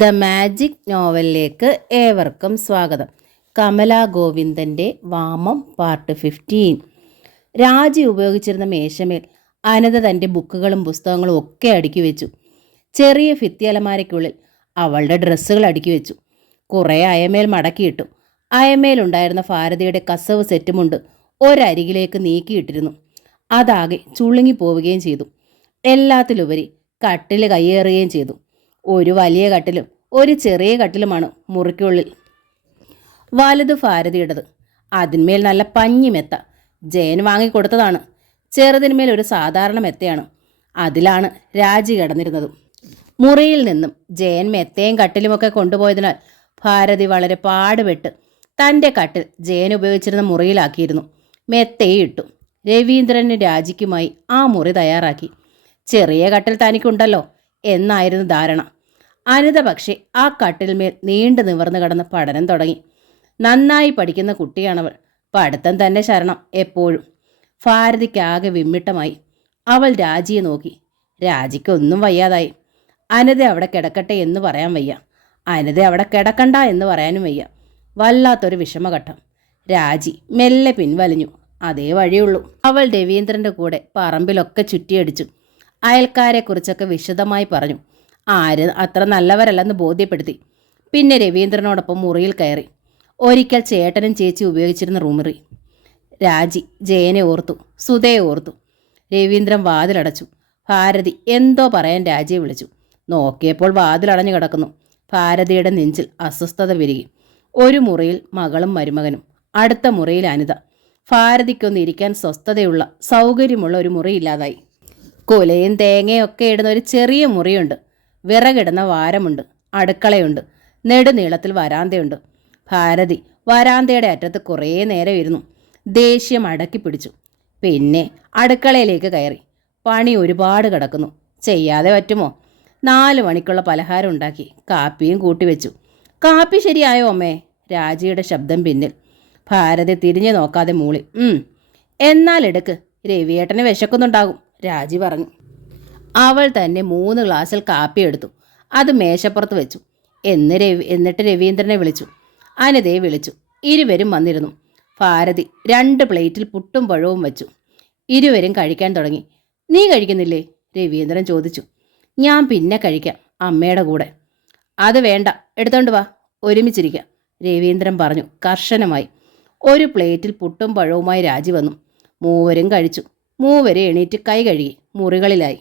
The magic നോവലിലേക്ക് ഏവർക്കും സ്വാഗതം. Kamala ഗോവിന്ദൻ്റെ വാമം part 15. രാജി ഉപയോഗിച്ചിരുന്ന മേശമേൽ അനത തൻ്റെ ബുക്കുകളും പുസ്തകങ്ങളും ഒക്കെ അടുക്കി വെച്ചു. ചെറിയ ഭിത്തിയലമാരയ്ക്കുള്ളിൽ അവളുടെ ഡ്രസ്സുകൾ അടുക്കി വെച്ചു. കുറേ അയമേൽ മടക്കിയിട്ടു. അയമേലുണ്ടായിരുന്ന ഭാരതിയുടെ കസവ് സെറ്റുമുണ്ട് ഒരരികിലേക്ക് നീക്കിയിട്ടിരുന്നു. അതാകെ ചുളുങ്ങിപ്പോവുകയും ചെയ്തു. എല്ലാത്തിലുപരി കട്ടിൽ കയ്യേറുകയും ചെയ്തു. ഒരു വലിയ കട്ടിലും ഒരു ചെറിയ കട്ടിലുമാണ് മുറിക്കുള്ളിൽ. വലുത് ഭാരതിയുടേത്. അതിന്മേൽ നല്ല പഞ്ഞി മെത്ത ജയൻ വാങ്ങിക്കൊടുത്തതാണ്. ചെറുതിന്മേൽ ഒരു സാധാരണ മെത്തയാണ്. അതിലാണ് രാജി കിടന്നിരുന്നത്. മുറിയിൽ നിന്നും ജയൻ മെത്തയും കട്ടിലുമൊക്കെ കൊണ്ടുപോയതിനാൽ ഭാരതി വളരെ പാടുപെട്ട് തൻ്റെ കട്ടിൽ ജയൻ ഉപയോഗിച്ചിരുന്ന മുറിയിലാക്കിയിരുന്നു. മെത്തയും ഇട്ടു. രവീന്ദ്രനും രാജിക്കുമായി ആ മുറി തയ്യാറാക്കി. ചെറിയ കട്ടിൽ തനിക്കുണ്ടല്ലോ എന്നായിരുന്നു ധാരണ. അനിത പക്ഷേ ആ കട്ടിൽമേൽ നീണ്ടു നിവർന്നു കിടന്ന് പഠനം തുടങ്ങി. നന്നായി പഠിക്കുന്ന കുട്ടിയാണവൾ. പഠിത്തം തന്നെ ശരണം എപ്പോഴും. ഭാരതിക്കാകെ വിമ്മിട്ടമായി. അവൾ രാജിയെ നോക്കി. രാജിക്കൊന്നും വയ്യാതായി. അനിത അവിടെ കിടക്കട്ടെ എന്ന് പറയാൻ വയ്യ, അനിത അവിടെ കിടക്കണ്ട എന്ന് പറയാനും വയ്യ. വല്ലാത്തൊരു വിഷമഘട്ടം. രാജി മെല്ലെ പിൻവലിഞ്ഞു. അതേ വഴിയുള്ളൂ. അവൾ രവീന്ദ്രൻ്റെ കൂടെ പറമ്പിലൊക്കെ ചുറ്റിയടിച്ചു. അയൽക്കാരെക്കുറിച്ചൊക്കെ വിശദമായി പറഞ്ഞു. ആര് അത്ര നല്ലവരല്ലെന്ന് ബോധ്യപ്പെടുത്തി. പിന്നെ രവീന്ദ്രനോടൊപ്പം മുറിയിൽ കയറി. ഒരിക്കൽ ചേട്ടനും ചേച്ചി ഉപയോഗിച്ചിരുന്ന റൂമുറി. രാജി ജയനെ ഓർത്തു, സുധയെ ഓർത്തു. രവീന്ദ്രൻ വാതിലടച്ചു. ഭാരതി എന്തോ പറയാൻ രാജിയെ വിളിച്ചു. നോക്കിയപ്പോൾ വാതിലടഞ്ഞു കിടക്കുന്നു. ഭാരതിയുടെ നെഞ്ചിൽ അസ്വസ്ഥത പെരുകി. ഒരു മുറിയിൽ മകളും മരുമകനും, അടുത്ത മുറിയിൽ അനിത. ഭാരതിക്കൊന്ന് ഇരിക്കാൻ സ്വസ്ഥതയുള്ള സൗകര്യമുള്ള ഒരു മുറിയില്ലാതായി. കുലയും തേങ്ങയും ഒക്കെ ഇടുന്ന ഒരു ചെറിയ മുറിയുണ്ട്. വിറകിടുന്ന വാരമുണ്ട്. അടുക്കളയുണ്ട്. നെടുനീളത്തിൽ വരാന്തയുണ്ട്. ഭാരതി വരാന്തയുടെ അറ്റത്ത് കുറേ നേരം ഇരുന്നു. ദേഷ്യം അടക്കി പിടിച്ചു. പിന്നെ അടുക്കളയിലേക്ക് കയറി. പണി ഒരുപാട് കിടക്കുന്നു. ചെയ്യാതെ പറ്റുമോ? 4 മണിക്കുള്ള പലഹാരം ഉണ്ടാക്കി. കാപ്പിയും കൂട്ടിവെച്ചു. കാപ്പി ശരിയായോ അമ്മേ? രാജിയുടെ ശബ്ദം പിന്നിൽ. ഭാരതി തിരിഞ്ഞു നോക്കാതെ മൂളി. എന്നാൽ എടുക്ക്, രവിയേട്ടന് വിശക്കുന്നുണ്ടാകും, രാജി പറഞ്ഞു. അവൾ തന്നെ 3 ഗ്ലാസ്സിൽ കാപ്പി എടുത്തു. അത് മേശപ്പുറത്ത് വെച്ചു. എന്നിട്ട് രവീന്ദ്രനെ വിളിച്ചു. അനിതയെ വിളിച്ചു. ഇരുവരും വന്നിരുന്നു. ഭാരതി 2 പ്ലേറ്റിൽ പുട്ടും പഴവും വെച്ചു. ഇരുവരും കഴിക്കാൻ തുടങ്ങി. നീ കഴിക്കുന്നില്ലേ? രവീന്ദ്രൻ ചോദിച്ചു. ഞാൻ പിന്നെ കഴിക്കാം, അമ്മയുടെ കൂടെ. അത് വേണ്ട, എടുത്തോണ്ട് വാ, ഒരുമിച്ചിരിക്കാം, രവീന്ദ്രൻ പറഞ്ഞു കർശനമായി. ഒരു പ്ലേറ്റിൽ പുട്ടും പഴവുമായി രാജി വന്നു. മൂവരും കഴിച്ചു. മൂവരെ എണീറ്റ് കൈ കഴുകി മുറികളിലായി.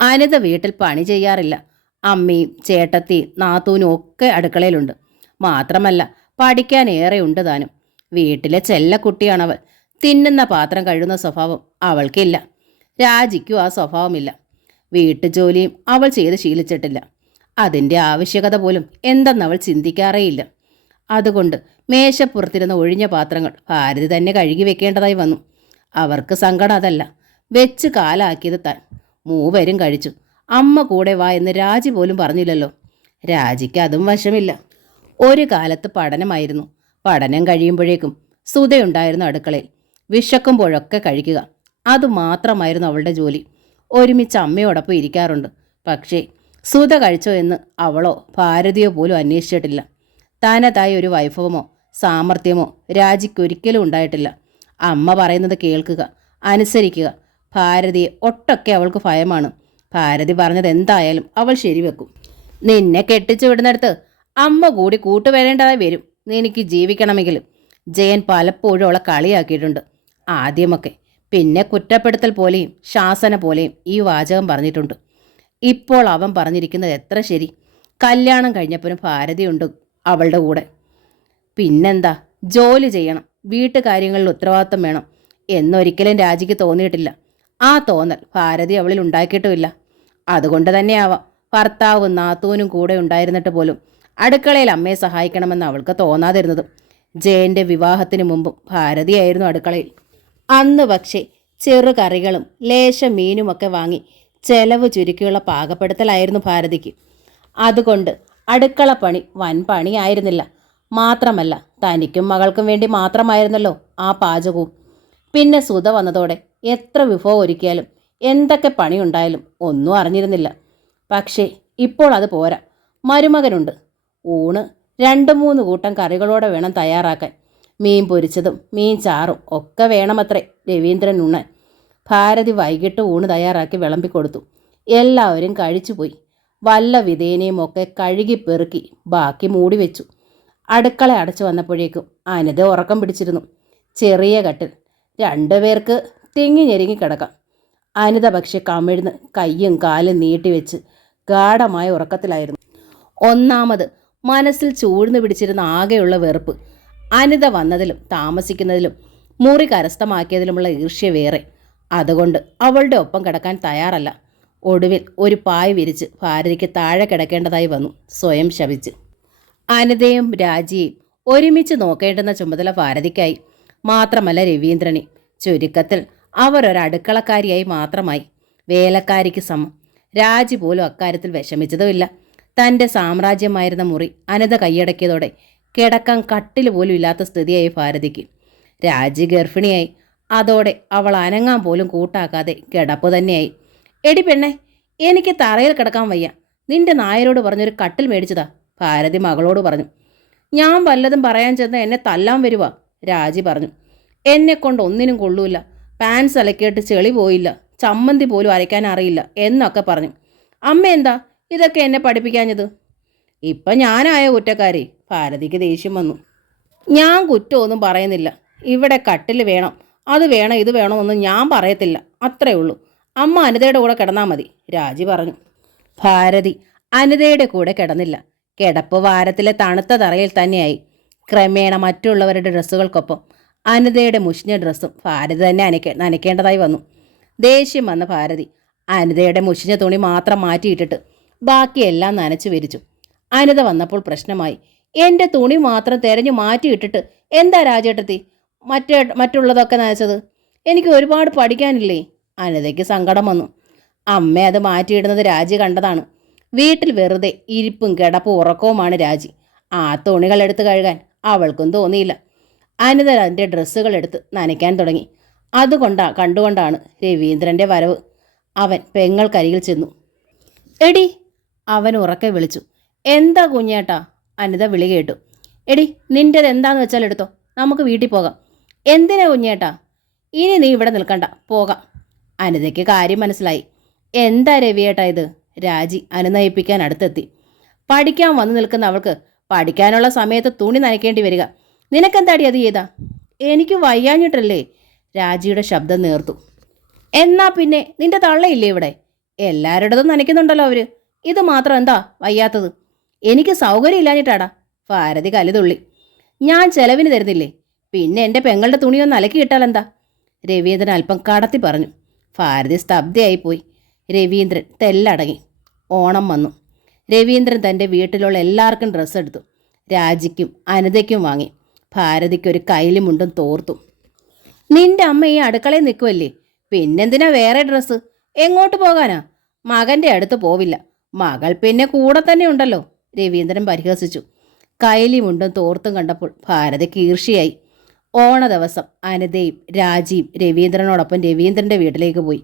അനിത വീട്ടിൽ പണി ചെയ്യാറില്ല. അമ്മയും ചേട്ടത്തിയും നാത്തൂനും ഒക്കെ അടുക്കളയിലുണ്ട്. മാത്രമല്ല പഠിക്കാൻ ഏറെ ഉണ്ട് താനും. വീട്ടിലെ ചെല്ലക്കുട്ടിയാണവൾ. തിന്നുന്ന പാത്രം കഴുകുന്ന സ്വഭാവം അവൾക്കില്ല. രാജിക്കും ആ സ്വഭാവമില്ല. വീട്ടുജോലിയും അവൾ ചെയ്ത് ശീലിച്ചിട്ടില്ല. അതിൻ്റെ ആവശ്യകത പോലും എന്തെന്നവൾ ചിന്തിക്കാറേയില്ല. അതുകൊണ്ട് മേശപ്പുറത്തിരുന്ന ഒഴിഞ്ഞ പാത്രങ്ങൾ ഭാരതി തന്നെ കഴുകി വെക്കേണ്ടതായി വന്നു. അവർക്ക് സങ്കടം അതല്ല, വെച്ച് കാലാക്കിയത് താൻ. മൂവരും കഴിച്ചു. അമ്മ കൂടെ വാ എന്ന് രാജി പോലും പറഞ്ഞില്ലല്ലോ. രാജിക്ക് അതും വശമില്ല. ഒരു കാലത്ത് പഠനമായിരുന്നു. പഠനം കഴിയുമ്പോഴേക്കും സുധയുണ്ടായിരുന്നു അടുക്കളയിൽ. വിശക്കുമ്പോഴൊക്കെ കഴിക്കുക, അതുമാത്രമായിരുന്നു അവളുടെ ജോലി. ഒരുമിച്ച് അമ്മയോടൊപ്പം ഇരിക്കാറുണ്ട്. പക്ഷേ സുധ കഴിച്ചോ എന്ന് അവളോ ഭാരതിയോ പോലും അന്വേഷിച്ചിട്ടില്ല. തനതായ ഒരു വൈഭവമോ സാമർഥ്യമോ രാജിക്കൊരിക്കലും ഉണ്ടായിട്ടില്ല. അമ്മ പറയുന്നത് കേൾക്കുക, അനുസരിക്കുക. ഭാരതിയെ ഒട്ടൊക്കെ അവൾക്ക് ഭയമാണ്. ഭാരതി പറഞ്ഞത് എന്തായാലും അവൾ ശരിവെക്കും. നിന്നെ കെട്ടിച്ചു വിടുന്നിടത്ത് അമ്മ കൂടി കൂട്ടുവരേണ്ടതായി വരും നിനക്ക് ജീവിക്കണമെങ്കിൽ. ജയൻ പലപ്പോഴും അവളെ കളിയാക്കിയിട്ടുണ്ട് ആദ്യമൊക്കെ. പിന്നെ കുറ്റപ്പെടുത്തൽ പോലെയും ശാസന പോലെയും ഈ വാചകം പറഞ്ഞിട്ടുണ്ട്. ഇപ്പോൾ അവൻ പറഞ്ഞിരിക്കുന്നത് എത്ര ശരി. കല്യാണം കഴിഞ്ഞപ്പോഴും ഭാരതിയുണ്ട് അവളുടെ കൂടെ. പിന്നെന്താ, ജോലി ചെയ്യണം, വീട്ടുകാര്യങ്ങളിൽ ഉത്തരവാദിത്വം വേണം എന്നൊരിക്കലും രാജിക്ക് തോന്നിയിട്ടില്ല. ആ തോന്നൽ ഭാരതി അവളിൽ ഉണ്ടാക്കിയിട്ടുമില്ല. അതുകൊണ്ട് തന്നെയാവാം ഭർത്താവും നാത്തൂനും കൂടെ ഉണ്ടായിരുന്നിട്ട് പോലും അടുക്കളയിൽ അമ്മയെ സഹായിക്കണമെന്ന് അവൾക്ക് തോന്നാതിരുന്നത്. ജയൻ്റെ വിവാഹത്തിന് മുമ്പും ഭാരതിയായിരുന്നു അടുക്കളയിൽ. അന്ന് പക്ഷേ ചെറുകറികളും ലേശം മീനുമൊക്കെ വാങ്ങി ചെലവ് ചുരുക്കിയുള്ള പാകപ്പെടുത്തലായിരുന്നു ഭാരതിക്ക്. അതുകൊണ്ട് അടുക്കള പണി വൻ പണിയായിരുന്നില്ല. മാത്രമല്ല തനിക്കും മകൾക്കും വേണ്ടി മാത്രമായിരുന്നല്ലോ ആ പാചകവും. പിന്നെ സുധ വന്നതോടെ എത്ര വിഭവം ഒരുക്കിയാലും എന്തൊക്കെ പണിയുണ്ടായാലും ഒന്നും അറിഞ്ഞിരുന്നില്ല. പക്ഷേ ഇപ്പോൾ അത് പോരാ. മരുമകനുണ്ട്. ഊണ് 2-3 കൂട്ടം കറികളോടെ വേണം തയ്യാറാക്കാൻ. മീൻ പൊരിച്ചതും മീൻ ചാറും ഒക്കെ വേണമത്രേ രവീന്ദ്രൻ ഉണ്ണാൻ. ഭാരതി വൈകിട്ട് ഊണ് തയ്യാറാക്കി വിളമ്പിക്കൊടുത്തു. എല്ലാവരും കഴിച്ചുപോയി. വല്ല വിധേനയും ഒക്കെ കഴുകി പെറുക്കി ബാക്കി മൂടി വെച്ചു. അടുക്കള അടച്ചു വന്നപ്പോഴേക്കും അനിത ഉറക്കം പിടിച്ചിരുന്നു. ചെറിയ കട്ടിൽ, 2 പേർക്ക് തിങ്ങി ഞെരുങ്ങി കിടക്കാം. അനിത പക്ഷെ കമിഴ്ന്ന് കയ്യും കാലും നീട്ടിവെച്ച് ഗാഢമായ ഉറക്കത്തിലായിരുന്നു. ഒന്നാമത് മനസ്സിൽ ചൂഴ്ന്നു പിടിച്ചിരുന്ന ആകെയുള്ള വെറുപ്പ്. അനിത വന്നതിലും താമസിക്കുന്നതിലും മുറി കരസ്ഥമാക്കിയതിലുമുള്ള ഈർഷ്യ വേറെ. അതുകൊണ്ട് അവളുടെ ഒപ്പം കിടക്കാൻ തയ്യാറല്ല. ഒടുവിൽ ഒരു പായ് വിരിച്ച് ഭാരതിക്ക് താഴെ കിടക്കേണ്ടതായി വന്നു, സ്വയം ശപിച്ച്. അനിതയും രാജിയെയും ഒരുമിച്ച് നോക്കേണ്ടുന്ന ചുമതല ഭാരതിക്കായി. മാത്രമല്ല രവീന്ദ്രനെ. ചുരുക്കത്തിൽ അവരൊരടുക്കളക്കാരിയായി മാത്രമായി, വേലക്കാരിക്ക് സമം. രാജി പോലും അക്കാര്യത്തിൽ വിഷമിച്ചതുമില്ല. തൻ്റെ സാമ്രാജ്യമായിരുന്ന മുറി അനിത കൈയടക്കിയതോടെ കിടക്കാൻ കട്ടിൽ പോലും ഇല്ലാത്ത സ്ഥിതിയായി ഭാരതിക്ക്. രാജി ഗർഭിണിയായി. അതോടെ അവൾ അനങ്ങാൻ പോലും കൂട്ടാക്കാതെ കിടപ്പ് തന്നെയായി. എടി പെണ്ണെ, എനിക്ക് തറയിൽ കിടക്കാൻ വയ്യ. നിന്റെ നായരോട് പറഞ്ഞൊരു കട്ടിൽ മേടിച്ചതാ, ഭാരതി മകളോട് പറഞ്ഞു. ഞാൻ വല്ലതും പറയാൻ ചെന്ന് എന്നെ തല്ലാൻ വരുവാ, രാജി പറഞ്ഞു. എന്നെക്കൊണ്ട് ഒന്നിനും കൊള്ളൂല. പാൻസ് അലക്കിയിട്ട് ചെളി പോയില്ല, ചമ്മന്തി പോലും അരയ്ക്കാൻ അറിയില്ല എന്നൊക്കെ പറഞ്ഞു. അമ്മ എന്താ ഇതൊക്കെ എന്നെ പഠിപ്പിക്കാഞ്ഞത്? ഇപ്പം ഞാനായ കുറ്റക്കാരി. ഭാരതിക്ക് ദേഷ്യം വന്നു. ഞാൻ കുറ്റമൊന്നും പറയുന്നില്ല. ഇവിടെ കട്ടിൽ വേണം, അത് വേണം, ഇത് വേണമെന്നൊന്നും ഞാൻ പറയത്തില്ല, അത്രേ ഉള്ളൂ. അമ്മ അനിതയുടെ കൂടെ കിടന്നാൽ മതി, രാജി പറഞ്ഞു. ഭാരതി അനിതയുടെ കൂടെ കിടന്നില്ല. കിടപ്പ് വാരത്തിലെ തണുത്ത തറയിൽ തന്നെയായി. ക്രമേണ മറ്റുള്ളവരുടെ ഡ്രസ്സുകൾക്കൊപ്പം അനിതയുടെ മുഷിഞ്ഞ ഡ്രസ്സും ഭാരതി തന്നെ നനയ്ക്കേണ്ടതായി വന്നു. ദേഷ്യം വന്ന ഭാരതി അനിതയുടെ മുഷിഞ്ഞ തുണി മാത്രം മാറ്റിയിട്ടിട്ട് ബാക്കിയെല്ലാം നനച്ചു വിരിച്ചു. അനിത വന്നപ്പോൾ പ്രശ്നമായി. എൻ്റെ തുണി മാത്രം തെരഞ്ഞു മാറ്റിയിട്ടിട്ട് എന്താ രാജേട്ടത്തി മറ്റുള്ളതൊക്കെ നനച്ചത്? എനിക്ക് ഒരുപാട് പഠിക്കാനില്ലേ? അനിതയ്ക്ക് സങ്കടം വന്നു. അമ്മ അത് മാറ്റിയിടുന്നത് രാജി കണ്ടതാണ്. വീട്ടിൽ വെറുതെ ഇരിപ്പും കിടപ്പും ഉറക്കവുമാണ് രാജി. ആ തുണികൾ എടുത്ത് കഴുകാൻ അവൾക്കും തോന്നിയില്ല. അനിത അതിൻ്റെ ഡ്രസ്സുകൾ എടുത്ത് നനയ്ക്കാൻ തുടങ്ങി. കണ്ടുകൊണ്ടാണ് രവീന്ദ്രൻ്റെ വരവ്. അവൻ പെങ്ങൾക്കരികിൽ ചെന്നു. എടി, അവൻ ഉറക്കെ വിളിച്ചു. എന്താ കുഞ്ഞേട്ടാ? അനിത വിളി കേട്ടു. എടി, നിൻ്റെത് എന്താന്ന് വെച്ചാൽ എടുത്തോ, നമുക്ക് വീട്ടിൽ പോകാം. എന്തിനാ കുഞ്ഞേട്ടാ? ഇനി നീ ഇവിടെ നിൽക്കണ്ട, പോകാം. അനിതയ്ക്ക് കാര്യം മനസ്സിലായി. എന്താ രവിയേട്ടാ ഇത്? രാജി അനുനയിപ്പിക്കാൻ അടുത്തെത്തി. പഠിക്കാൻ വന്നു നിൽക്കുന്ന അവൾക്ക് പഠിക്കാനുള്ള സമയത്ത് തുണി നനയ്ക്കേണ്ടി വരിക. നിനക്കെന്താടി അത് ചെയ്താ? എനിക്ക് വയ്യാഞ്ഞിട്ടല്ലേ? രാജിയുടെ ശബ്ദം നേർത്തു. എന്നാ പിന്നെ നിന്റെ തള്ളയില്ലേ ഇവിടെ? എല്ലാവരുടേതും നനയ്ക്കുന്നുണ്ടല്ലോ അവര്. ഇത് മാത്രം എന്താ വയ്യാത്തത്? എനിക്ക് സൗകര്യം ഇല്ലാഞ്ഞിട്ടാടാ. ഭാരതി കലിതുള്ളി. ഞാൻ ചെലവിന് തരുന്നില്ലേ? പിന്നെ എൻ്റെ പെങ്ങളുടെ തുണിയൊന്ന് അലക്കി ഇട്ടാലെന്താ? രവീന്ദ്രൻ അല്പം കടത്തി പറഞ്ഞു. ഭാരതി സ്തബ്ധയായിപ്പോയി. രവീന്ദ്രൻ തെല്ലടങ്ങി. ഓണം വന്നു. രവീന്ദ്രൻ തൻ്റെ വീട്ടിലുള്ള എല്ലാവർക്കും ഡ്രസ്സ് എടുത്തു. രാജിക്കും അനിതയ്ക്കും വാങ്ങി. ഭാരതിക്കൊരു കൈലിമുണ്ടും തോർത്തു. നിന്റെ അമ്മ ഈ അടുക്കളയിൽ നിൽക്കുമല്ലേ, പിന്നെന്തിനാ വേറെ ഡ്രസ്സ്? എങ്ങോട്ട് പോകാനാ? മകൻ്റെ അടുത്ത് പോവില്ല. മകൾ പിന്നെ കൂടെ തന്നെ ഉണ്ടല്ലോ, രവീന്ദ്രൻ പരിഹസിച്ചു. കൈലിമുണ്ടും തോർത്തും കണ്ടപ്പോൾ ഭാരതിക്ക് ഈർഷ്യയായി. ഓണ ദിവസം അനിതയും രാജിയും രവീന്ദ്രനോടൊപ്പം രവീന്ദ്രൻ്റെ വീട്ടിലേക്ക് പോയി.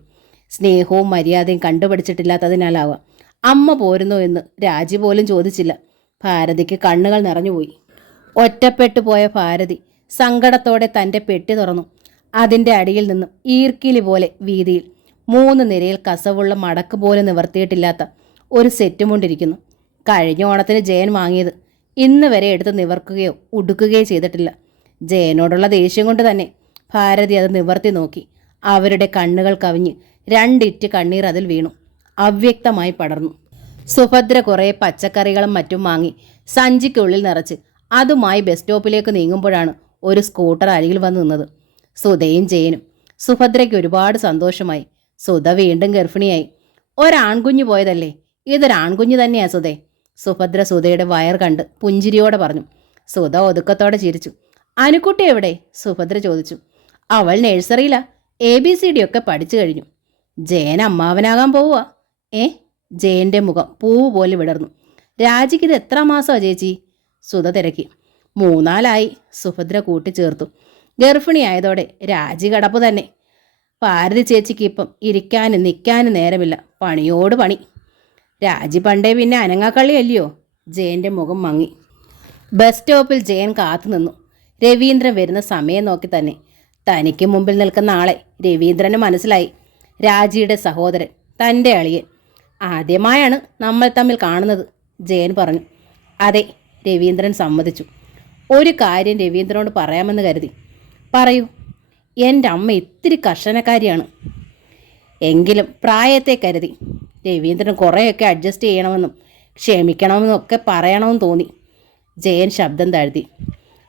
സ്നേഹവും മര്യാദയും കണ്ടുപിടിച്ചിട്ടില്ലാത്തതിനാലാവാം അമ്മ പോരുന്നോ എന്ന് രാജി പോലും ചോദിച്ചില്ല. ഭാരതിക്ക് കണ്ണുകൾ നിറഞ്ഞുപോയി. ഒറ്റപ്പെട്ടു പോയ ഭാരതി സങ്കടത്തോടെ തൻ്റെ പെട്ടി തുറന്നു. അതിൻ്റെ അടിയിൽ നിന്നും ഈർക്കിലി പോലെ വീതിയിൽ 3 നിരയിൽ കസവുള്ള മടക്ക് പോലും നിവർത്തിയിട്ടില്ലാത്ത ഒരു സെറ്റുമുണ്ടിരിക്കുന്നു. കഴിഞ്ഞ ഓണത്തിന് ജയൻ വാങ്ങിയത്. ഇന്ന് വരെ എടുത്ത് നിവർക്കുകയോ ഉടുക്കുകയോ ചെയ്തിട്ടില്ല. ജയനോടുള്ള ദേഷ്യം കൊണ്ട് തന്നെ ഭാരതി അത് നിവർത്തി നോക്കി. അവരുടെ കണ്ണുകൾ കവിഞ്ഞ് 2 ഇറ്റ് കണ്ണീർ അതിൽ വീണു, അവ്യക്തമായി പടർന്നു. സുഭദ്ര കുറേ പച്ചക്കറികളും മറ്റും വാങ്ങി സഞ്ചിക്കുള്ളിൽ നിറച്ച് അതുമായി ബസ് സ്റ്റോപ്പിലേക്ക് നീങ്ങുമ്പോഴാണ് ഒരു സ്കൂട്ടർ അരികിൽ വന്ന് നിന്നത്. സുധയും ജയനും. സുഭദ്രയ്ക്ക് ഒരുപാട് സന്തോഷമായി. സുധ വീണ്ടും ഗർഭിണിയായി. ഒരാൺകുഞ്ഞു പോയതല്ലേ, ഇതൊരാൺകുഞ്ഞു തന്നെയാ സുധേ. സുഭദ്ര സുധയുടെ വയർ കണ്ട് പുഞ്ചിരിയോടെ പറഞ്ഞു. സുധ ഒതുക്കത്തോടെ ചിരിച്ചു. അനുക്കുട്ടി എവിടെ? സുഭദ്ര ചോദിച്ചു. അവൾ നഴ്സറിയിലാ. ABCD ഒക്കെ പഠിച്ചു കഴിഞ്ഞു. ജയൻ അമ്മാവനാകാൻ പോവുക. ജയൻ്റെ മുഖം പൂവ് പോലെ വിടർന്നു. രാജിക്ക് ഇത് എത്ര മാസമാണ് ചേച്ചി? സുധ തിരക്കി. 3-4 സുഭദ്ര കൂട്ടിച്ചേർത്തു. ഗർഭിണിയായതോടെ രാജി കടപ്പ് തന്നെ. ഭാരതി ചേച്ചിക്ക് ഇപ്പം ഇരിക്കാനും നിൽക്കാനും നേരമില്ല, പണിയോട് പണി. രാജി പണ്ടേ പിന്നെ അനങ്ങാക്കള്ളി അല്ലയോ? ജയൻ്റെ മുഖം മങ്ങി. ബസ് സ്റ്റോപ്പിൽ ജയൻ കാത്തുനിന്നു. രവീന്ദ്രൻ വരുന്ന സമയം നോക്കി തന്നെ. തനിക്ക് മുമ്പിൽ നിൽക്കുന്ന ആളെ രവീന്ദ്രന് മനസ്സിലായി. രാജിയുടെ സഹോദരൻ, തൻ്റെ അളിയൻ. ആദ്യമായാണ് നമ്മൾ തമ്മിൽ കാണുന്നത്, ജയൻ പറഞ്ഞു. അതെ, രവീന്ദ്രൻ സമ്മതിച്ചു. ഒരു കാര്യം രവീന്ദ്രനോട് പറയാമെന്ന് കരുതി. പറയൂ. എൻ്റെ അമ്മ ഇത്തിരി കർശനക്കാരിയാണ്. എങ്കിലും പ്രായത്തെ കരുതി രവീന്ദ്രൻ കുറേയൊക്കെ അഡ്ജസ്റ്റ് ചെയ്യണമെന്നും ക്ഷമിക്കണമെന്നും ഒക്കെ പറയണമെന്ന് തോന്നി. ജയൻ ശബ്ദം താഴ്ത്തി.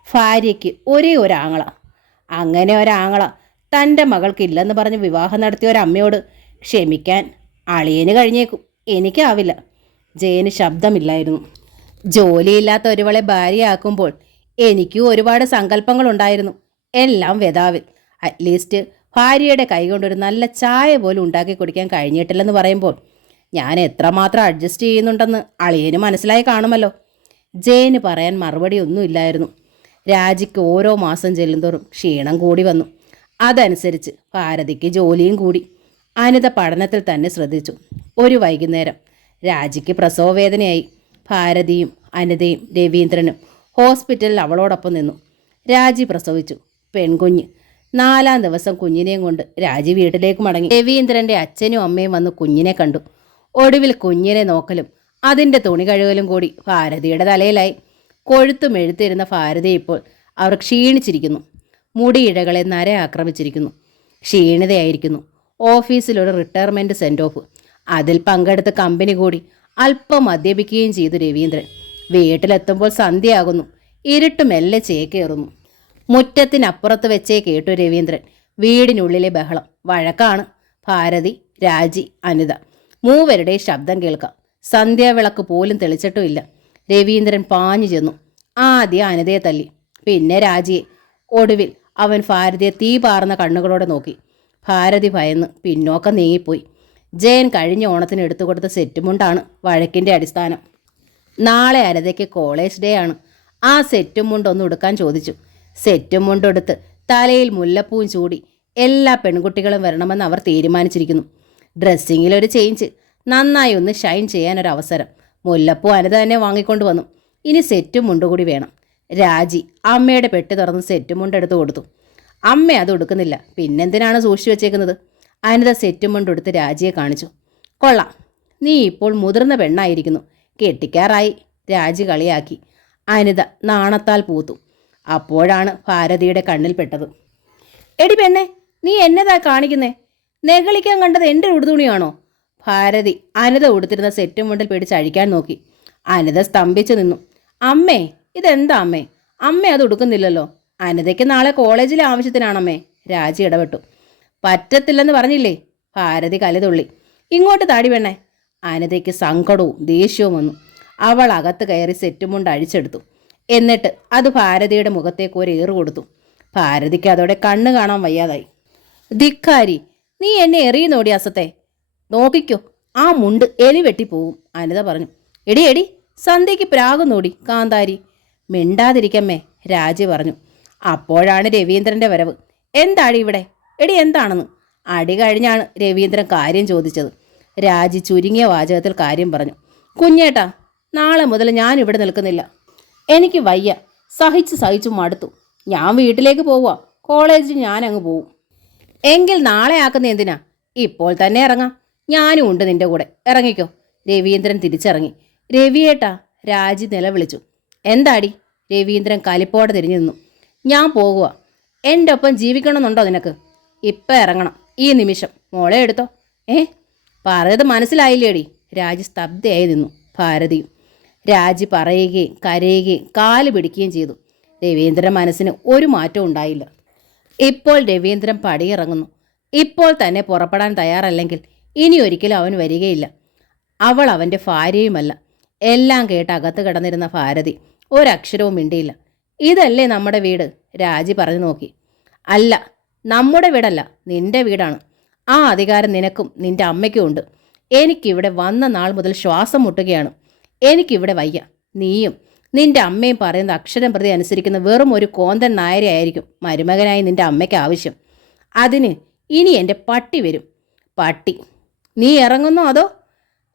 ഭാര്യയ്ക്ക് ഒരേ ഒരാങ്ങള, അങ്ങനെ ഒരാങ്ങള തൻ്റെ മകൾക്കില്ലെന്ന് പറഞ്ഞ് വിവാഹം നടത്തിയ ഒരമ്മയോട് ക്ഷമിക്കാൻ അളിയന് കഴിഞ്ഞേക്കും, എനിക്കാവില്ല. ജയന് ശബ്ദമില്ലായിരുന്നു. ജോലിയില്ലാത്ത ഒരുവളെ ഭാര്യയാക്കുമ്പോൾ എനിക്കും ഒരുപാട് സങ്കല്പങ്ങളുണ്ടായിരുന്നു. എല്ലാം വെതാവിൽ. അറ്റ്ലീസ്റ്റ് ഭാര്യയുടെ കൈകൊണ്ടൊരു നല്ല ചായ പോലും ഉണ്ടാക്കി കുടിക്കാൻ കഴിഞ്ഞിട്ടില്ലെന്ന് പറയുമ്പോൾ ഞാൻ എത്രമാത്രം അഡ്ജസ്റ്റ് ചെയ്യുന്നുണ്ടെന്ന് അളിയന് മനസ്സിലായി കാണുമല്ലോ. ജയന് പറയാൻ മറുപടി ഒന്നുമില്ലായിരുന്നു. രാജിക്ക് ഓരോ മാസം ചെല്ലുന്തോറും ക്ഷീണം കൂടി വന്നു. അതനുസരിച്ച് ഭാരതിക്ക് ജോലിയും കൂടി. അനിത പഠനത്തിൽ തന്നെ ശ്രദ്ധിച്ചു. ഒരു വൈകുന്നേരം രാജിക്ക് പ്രസവവേദനയായി. ഭാരതിയും അനിതയും രവീന്ദ്രനും ഹോസ്പിറ്റലിൽ അവളോടൊപ്പം നിന്നു. രാജി പ്രസവിച്ചു. പെൺകുഞ്ഞ്. 4-ാം ദിവസം കുഞ്ഞിനെയും കൊണ്ട് രാജി വീട്ടിലേക്ക് മടങ്ങി. രവീന്ദ്രൻ്റെ അച്ഛനും അമ്മയും വന്ന് കുഞ്ഞിനെ കണ്ടു. ഒടുവിൽ കുഞ്ഞിനെ നോക്കലും അതിൻ്റെ തുണി കഴുകലും കൂടി ഭാരതിയുടെ തലയിലായി. കൊഴുത്തും എഴുത്തിരുന്ന ഭാരതി ഇപ്പോൾ അവർ ക്ഷീണിച്ചിരിക്കുന്നു. മുടിയിഴകളെ നര ആക്രമിച്ചിരിക്കുന്നു. ക്ഷീണിതയായിരിക്കുന്നു. ഓഫീസിലൊരു റിട്ടയർമെൻറ്റ് സെൻഡ് ഓഫ്. അതിൽ പങ്കെടുത്ത് കമ്പനി കൂടി അല്പം മദ്യപിക്കുകയും ചെയ്തു രവീന്ദ്രൻ. വീട്ടിലെത്തുമ്പോൾ സന്ധ്യയാകുന്നു. ഇരുട്ട് മെല്ലെ ചേക്കേറുന്നു. മുറ്റത്തിനപ്പുറത്ത് വെച്ചേ കേട്ടു രവീന്ദ്രൻ വീടിനുള്ളിലെ ബഹളം. വഴക്കാണ്. ഭാരതി, രാജി, അനിത മൂവരുടെ ശബ്ദം കേൾക്കാം. സന്ധ്യാവിളക്ക് പോലും തെളിച്ചിട്ടുമില്ല. രവീന്ദ്രൻ പാഞ്ഞു ചെന്നു. ആദ്യം അനിതയെ തല്ലി, പിന്നെ രാജിയെ. ഒടുവിൽ അവൻ ഭാരതിയെ തീ പാർന്ന കണ്ണുകളോടെ നോക്കി. ഭാരതി ഭയന്ന് പിന്നോക്കം നീങ്ങിപ്പോയി. ജയൻ കഴിഞ്ഞ ഓണത്തിന് എടുത്തുകൊടുത്ത സെറ്റുമുണ്ടാണ് വഴക്കിൻ്റെ അടിസ്ഥാനം. നാളെ അനിതയ്ക്ക് കോളേജ് ഡേ ആണ്. ആ സെറ്റും മുണ്ടൊന്ന് ഉടുക്കാൻ ചോദിച്ചു. സെറ്റും മുണ്ടെടുത്ത് തലയിൽ മുല്ലപ്പൂവും ചൂടി എല്ലാ പെൺകുട്ടികളും വരണമെന്ന് അവർ തീരുമാനിച്ചിരിക്കുന്നു. ഡ്രസ്സിങ്ങിലൊരു ചേഞ്ച്, നന്നായി ഒന്ന് ഷൈൻ ചെയ്യാനൊരവസരം. മുല്ലപ്പൂ അനിത തന്നെ വാങ്ങിക്കൊണ്ട് വന്നു. ഇനി സെറ്റും മുണ്ടുകൂടി വേണം. രാജി അമ്മയുടെ പെട്ടി തുറന്ന് സെറ്റും മുണ്ടെടുത്ത് കൊടുത്തു. അമ്മ അത് ഉടുക്കുന്നില്ല, പിന്നെന്തിനാണ് സൂക്ഷിച്ചു വെച്ചേക്കുന്നത്? അനിത സെറ്റും മുണ്ടെടുത്ത് രാജിയെ കാണിച്ചു. കൊള്ളാം, നീ ഇപ്പോൾ മുതിർന്ന പെണ്ണായിരിക്കുന്നു, കെട്ടിക്കാറായി. രാജി കളിയാക്കി. അനിത നാണത്താൽ പൂത്തു. അപ്പോഴാണ് ഭാരതിയുടെ കണ്ണിൽ പെട്ടത്. എടി പെണ്ണെ, നീ എന്നതാ കാണിക്കുന്നേ? നെകളിക്കാൻ കണ്ടത് എൻ്റെ ഉടുതുണിയാണോ? ഭാരതി അനിത ഉടുത്തിരുന്ന സെറ്റും മുണ്ടിൽ പിടിച്ച് അഴിക്കാൻ നോക്കി. അനിത സ്തംഭിച്ചു നിന്നു. അമ്മേ, ഇതെന്താ അമ്മേ? അമ്മ അത് ഉടുക്കുന്നില്ലല്ലോ. അനിതയ്ക്ക് നാളെ കോളേജിലെ ആവശ്യത്തിനാണമ്മേ. രാജി ഇടപെട്ടു. പറ്റത്തില്ലെന്ന് പറഞ്ഞില്ലേ? ഭാരതി കലിതുള്ളി. ഇങ്ങോട്ട് താടി പെണ്ണേ. അനിതയ്ക്ക് സങ്കടവും ദേഷ്യവും വന്നു. അവൾ അകത്ത് കയറി സെറ്റുമുണ്ട് അഴിച്ചെടുത്തു. എന്നിട്ട് അത് ഭാരതിയുടെ മുഖത്തേക്ക് ഒരു ഏറ് കൊടുത്തു. ഭാരതിക്ക് അതോടെ കണ്ണ് കാണാൻ വയ്യാതായി. ധിക്കാരി, നീ എന്നെ എറിയുന്നോടി അസത്തെ. നോക്കിക്കോ, ആ മുണ്ട് എലി വെട്ടിപ്പോവും, അനിത പറഞ്ഞു. എടി എടി, സന്ധ്യയ്ക്ക് പ്രാകുന്നോടി കാന്താരി. മിണ്ടാതിരിക്കമ്മേ, രാജി പറഞ്ഞു. അപ്പോഴാണ് രവീന്ദ്രൻ്റെ വരവ്. എന്താടി ഇവിടെ? എടി എന്താണെന്ന്? അടി കഴിഞ്ഞാണ് രവീന്ദ്രൻ കാര്യം ചോദിച്ചത്. രാജി ചുരുങ്ങിയ വാചകത്തിൽ കാര്യം പറഞ്ഞു. കുഞ്ഞേട്ടാ, നാളെ മുതൽ ഞാൻ ഇവിടെ നിൽക്കുന്നില്ല. എനിക്ക് വയ്യ, സഹിച്ചു മടുത്തു. ഞാൻ വീട്ടിലേക്ക് പോവുക. കോളേജിൽ ഞാൻ അങ്ങ് പോവും. എങ്കിൽ നാളെ ആക്കുന്ന എന്തിനാ? ഇപ്പോൾ തന്നെ ഇറങ്ങാം. ഞാനും ഉണ്ട് നിന്റെ കൂടെ. ഇറങ്ങിക്കോ. രവീന്ദ്രൻ തിരിച്ചിറങ്ങി. രവിയേട്ടാ, രാജി നിലവിളിച്ചു. എന്താടി? രവീന്ദ്രൻ കലിപ്പോടെ തിരിഞ്ഞു നിന്നു. ഞാൻ പോകുക. എൻ്റെ ഒപ്പം ജീവിക്കണമെന്നുണ്ടോ നിനക്ക്? ഇപ്പം ഇറങ്ങണം, ഈ നിമിഷം. മോളെ എടുത്തോ. പറഞ്ഞത് മനസ്സിലായില്ലേടി? രാജി സ്തബ്ധയായി നിന്നു. ഭാരതിയും. രാജി പറയുകയും കരയുകയും കാല് പിടിക്കുകയും ചെയ്തു. രവീന്ദ്രൻ മനസ്സിന് ഒരു മാറ്റവും ഉണ്ടായില്ല. ഇപ്പോൾ രവീന്ദ്രൻ പടിയിറങ്ങുന്നു. ഇപ്പോൾ തന്നെ പുറപ്പെടാൻ തയ്യാറല്ലെങ്കിൽ ഇനി ഒരിക്കലും അവൻ വരികയില്ല. അവൾ അവൻ്റെ ഭാര്യയുമല്ല. എല്ലാം കേട്ട് അകത്ത് കിടന്നിരുന്ന ഭാരതി ഒരക്ഷരവും മിണ്ടിയില്ല. ഇതല്ലേ നമ്മുടെ വീട്? രാജി പറഞ്ഞു നോക്കി. അല്ല, നമ്മുടെ വീടല്ല, നിന്റെ വീടാണ്. ആ അധികാരം നിനക്കും നിന്റെ അമ്മയ്ക്കും ഉണ്ട്. എനിക്കിവിടെ വന്ന നാൾ മുതൽ ശ്വാസം മുട്ടുകയാണ്. എനിക്കിവിടെ വയ്യ. നീയും നിന്റെ അമ്മയും പറയുന്ന അക്ഷരം പ്രതി അനുസരിക്കുന്ന വെറും ഒരു കോന്തൻ നായരെയായിരിക്കും മരുമകനായി നിന്റെ അമ്മയ്ക്ക് ആവശ്യം. അതിന് ഇനി എൻ്റെ പട്ടി വരും. പട്ടി. നീ ഇറങ്ങുന്നോ അതോ?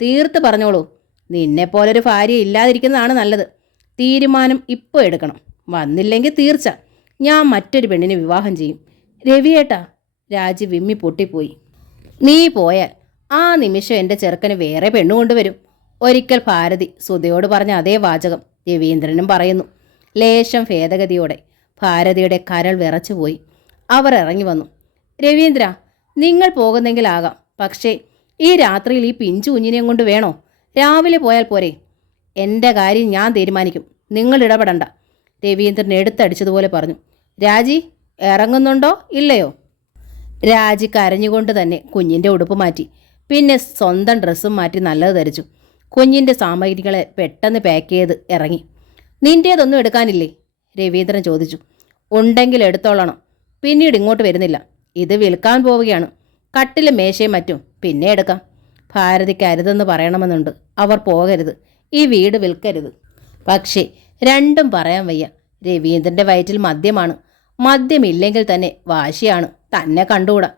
തീർത്ത് പറഞ്ഞോളൂ. നിന്നെപ്പോലൊരു ഭാര്യ ഇല്ലാതിരിക്കുന്നതാണ് നല്ലത്. തീരുമാനം ഇപ്പോൾ എടുക്കണം. വന്നില്ലെങ്കിൽ തീർച്ച ഞാൻ മറ്റൊരു പെണ്ണിനെ വിവാഹം ചെയ്യും. രവിയേട്ടാ, രാജി വിമ്മി പൊട്ടിപ്പോയി. നീ പോയാൽ ആ നിമിഷം എൻ്റെ ചെറുക്കന് വേറെ പെണ്ണു കൊണ്ടുവരും. ഒരിക്കൽ ഭാരതി സുധയോട് പറഞ്ഞ അതേ വാചകം രവീന്ദ്രനും പറയുന്നു. ലേശം ഭേദഗതിയോടെ ഭാരതിയുടെ കരൾ വിറച്ചുപോയി. അവർ ഇറങ്ങി വന്നു. രവീന്ദ്ര, നിങ്ങൾ പോകുന്നെങ്കിലാകാം. പക്ഷേ ഈ രാത്രിയിൽ ഈ പിഞ്ചു കുഞ്ഞിനെയും കൊണ്ട് വേണോ? രാവിലെ പോയാൽ പോരെ? എൻ്റെ കാര്യം ഞാൻ തീരുമാനിക്കും, നിങ്ങൾ ഇടപെടണ്ട, രവീന്ദ്രൻ എടുത്തടിച്ചതുപോലെ പറഞ്ഞു. രാജി, ഇറങ്ങുന്നുണ്ടോ ഇല്ലയോ? രാജി കരഞ്ഞുകൊണ്ട് തന്നെ കുഞ്ഞിൻ്റെ ഉടുപ്പ് മാറ്റി. പിന്നെ സ്വന്തം ഡ്രസ്സും മാറ്റി നല്ലത് ധരിച്ചു. കുഞ്ഞിൻ്റെ സാമഗ്രികളെ പെട്ടെന്ന് പാക്ക് ചെയ്ത് ഇറങ്ങി. നിൻ്റേതൊന്നും എടുക്കാനില്ലേ? രവീന്ദ്രൻ ചോദിച്ചു. ഉണ്ടെങ്കിൽ എടുത്തോളണം. പിന്നീട് ഇങ്ങോട്ട് വരുന്നില്ല. ഇത് വിൽക്കാൻ പോവുകയാണ്. കട്ടിലും മേശയും മറ്റും പിന്നെ എടുക്കാം. ഭാരതിക്ക് അരുതെന്ന് പറയണമെന്നുണ്ട്. അവർ പോകരുത്, ഈ വീട് വിൽക്കരുത്. പക്ഷേ രണ്ടും പറയാൻ വയ്യ. രവീന്ദ്രൻ്റെ വയറ്റിൽ മദ്യമാണ്. മദ്യമില്ലെങ്കിൽ തന്നെ വാശിയാണ്. തന്നെ കണ്ടുകൂടാ.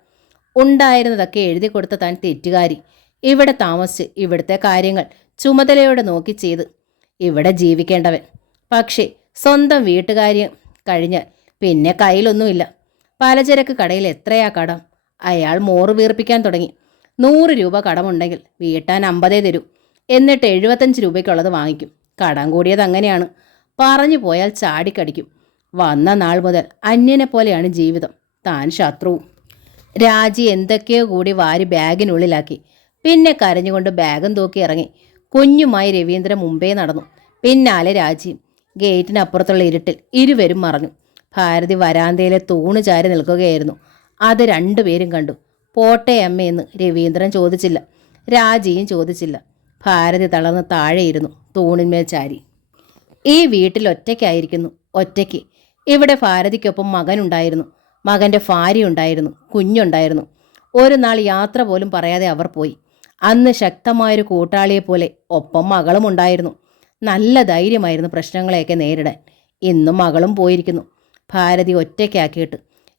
ഉണ്ടായിരുന്നതൊക്കെ എഴുതി കൊടുത്ത താൻ തെറ്റുകാരി. ഇവിടെ താമസിച്ച് ഇവിടുത്തെ കാര്യങ്ങൾ ചുമതലയോടെ നോക്കി ചെയ്ത് ഇവിടെ ജീവിക്കേണ്ടവൻ. പക്ഷേ സ്വന്തം വീട്ടുകാര്യം കഴിഞ്ഞാൽ പിന്നെ കയ്യിലൊന്നുമില്ല. പലചരക്ക് കടയിൽ എത്രയാ കടം? അയാൾ മോറ് വീർപ്പിക്കാൻ തുടങ്ങി. 100 രൂപ കടമുണ്ടെങ്കിൽ വീട്ടാൻ 50 തരൂ. എന്നിട്ട് 75 രൂപയ്ക്കുള്ളത് വാങ്ങിക്കും. കടം കൂടിയത് അങ്ങനെയാണ്. പറഞ്ഞു പോയാൽ ചാടിക്കടിക്കും. വന്ന നാൾ മുതൽ അന്യനെ പോലെയാണ് ജീവിതം. താൻ ശത്രുവും. രാജി എന്തൊക്കെയോ കൂടി വാരി ബാഗിനുള്ളിലാക്കി. പിന്നെ കരഞ്ഞുകൊണ്ട് ബാഗും തൂക്കി ഇറങ്ങി. കുഞ്ഞുമായി രവീന്ദ്രൻ മുമ്പേ നടന്നു. പിന്നാലെ രാജിയും. ഗേറ്റിനപ്പുറത്തുള്ള ഇരുട്ടിൽ ഇരുവരും മറഞ്ഞു. ഭാരതി വരാന്തയിലെ തൂണ് ചാരി നിൽക്കുകയായിരുന്നു. അത് രണ്ടുപേരും കണ്ടു. പോട്ടെ അമ്മയെന്ന് രവീന്ദ്രൻ ചോദിച്ചില്ല. രാജിയും ചോദിച്ചില്ല. ഭാരതി തളർന്ന് താഴെയിരുന്നു, തൂണിന്മേൽ ചാരി. ഈ വീട്ടിൽ ഒറ്റയ്ക്കായിരിക്കുന്നു. ഒറ്റയ്ക്ക്. ഇവിടെ ഭാരതിക്കൊപ്പം മകനുണ്ടായിരുന്നു. മകൻ്റെ ഭാര്യയുണ്ടായിരുന്നു. കുഞ്ഞുണ്ടായിരുന്നു. ഒരു നാൾ യാത്ര പോലും പറയാതെ അവർ പോയി. അന്ന് ശക്തമായൊരു കൂട്ടാളിയെപ്പോലെ ഒപ്പം മകളും ഉണ്ടായിരുന്നു. നല്ല ധൈര്യമായിരുന്നു പ്രശ്നങ്ങളെയൊക്കെ നേരിടാൻ. ഇന്നും മകളും പോയിരിക്കുന്നു. ഭാരതി ഒറ്റയ്ക്കാക്കിയിട്ട്.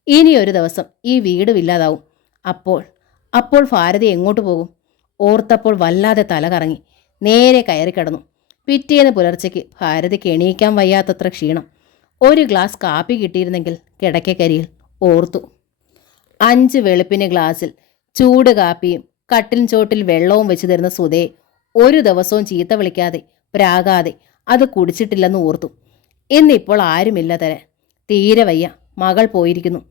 ഇനിയൊരു ദിവസം ഈ വീടുമില്ലാതാവും. അപ്പോൾ ഭാരതി എങ്ങോട്ട് പോകും? ഓർത്തപ്പോൾ വല്ലാതെ തല കറങ്ങി. നേരെ കയറിക്കിടന്നു. പിറ്റേന്ന് പുലർച്ചയ്ക്ക് ഭാരതിക്ക് എണീക്കാൻ വയ്യാത്തത്ര ക്ഷീണം. ഒരു ഗ്ലാസ് കാപ്പി കിട്ടിയിരുന്നെങ്കിൽ കിടക്കക്കരിയിൽ ഓർത്തു. 5 വെളുപ്പിന് ഗ്ലാസ്സിൽ ചൂട് കാപ്പിയും കട്ടിൽ ചോട്ടിൽ വെള്ളവും വെച്ച് തരുന്ന സുധയെ ഒരു ദിവസവും ചീത്ത വിളിക്കാതെ പ്രാകാതെ അത് കുടിച്ചിട്ടില്ലെന്ന് ഓർത്തു. ഇന്നിപ്പോൾ ആരുമില്ല തരാൻ. തീരെ വയ്യ. മകൾ പോയിരിക്കുന്നു.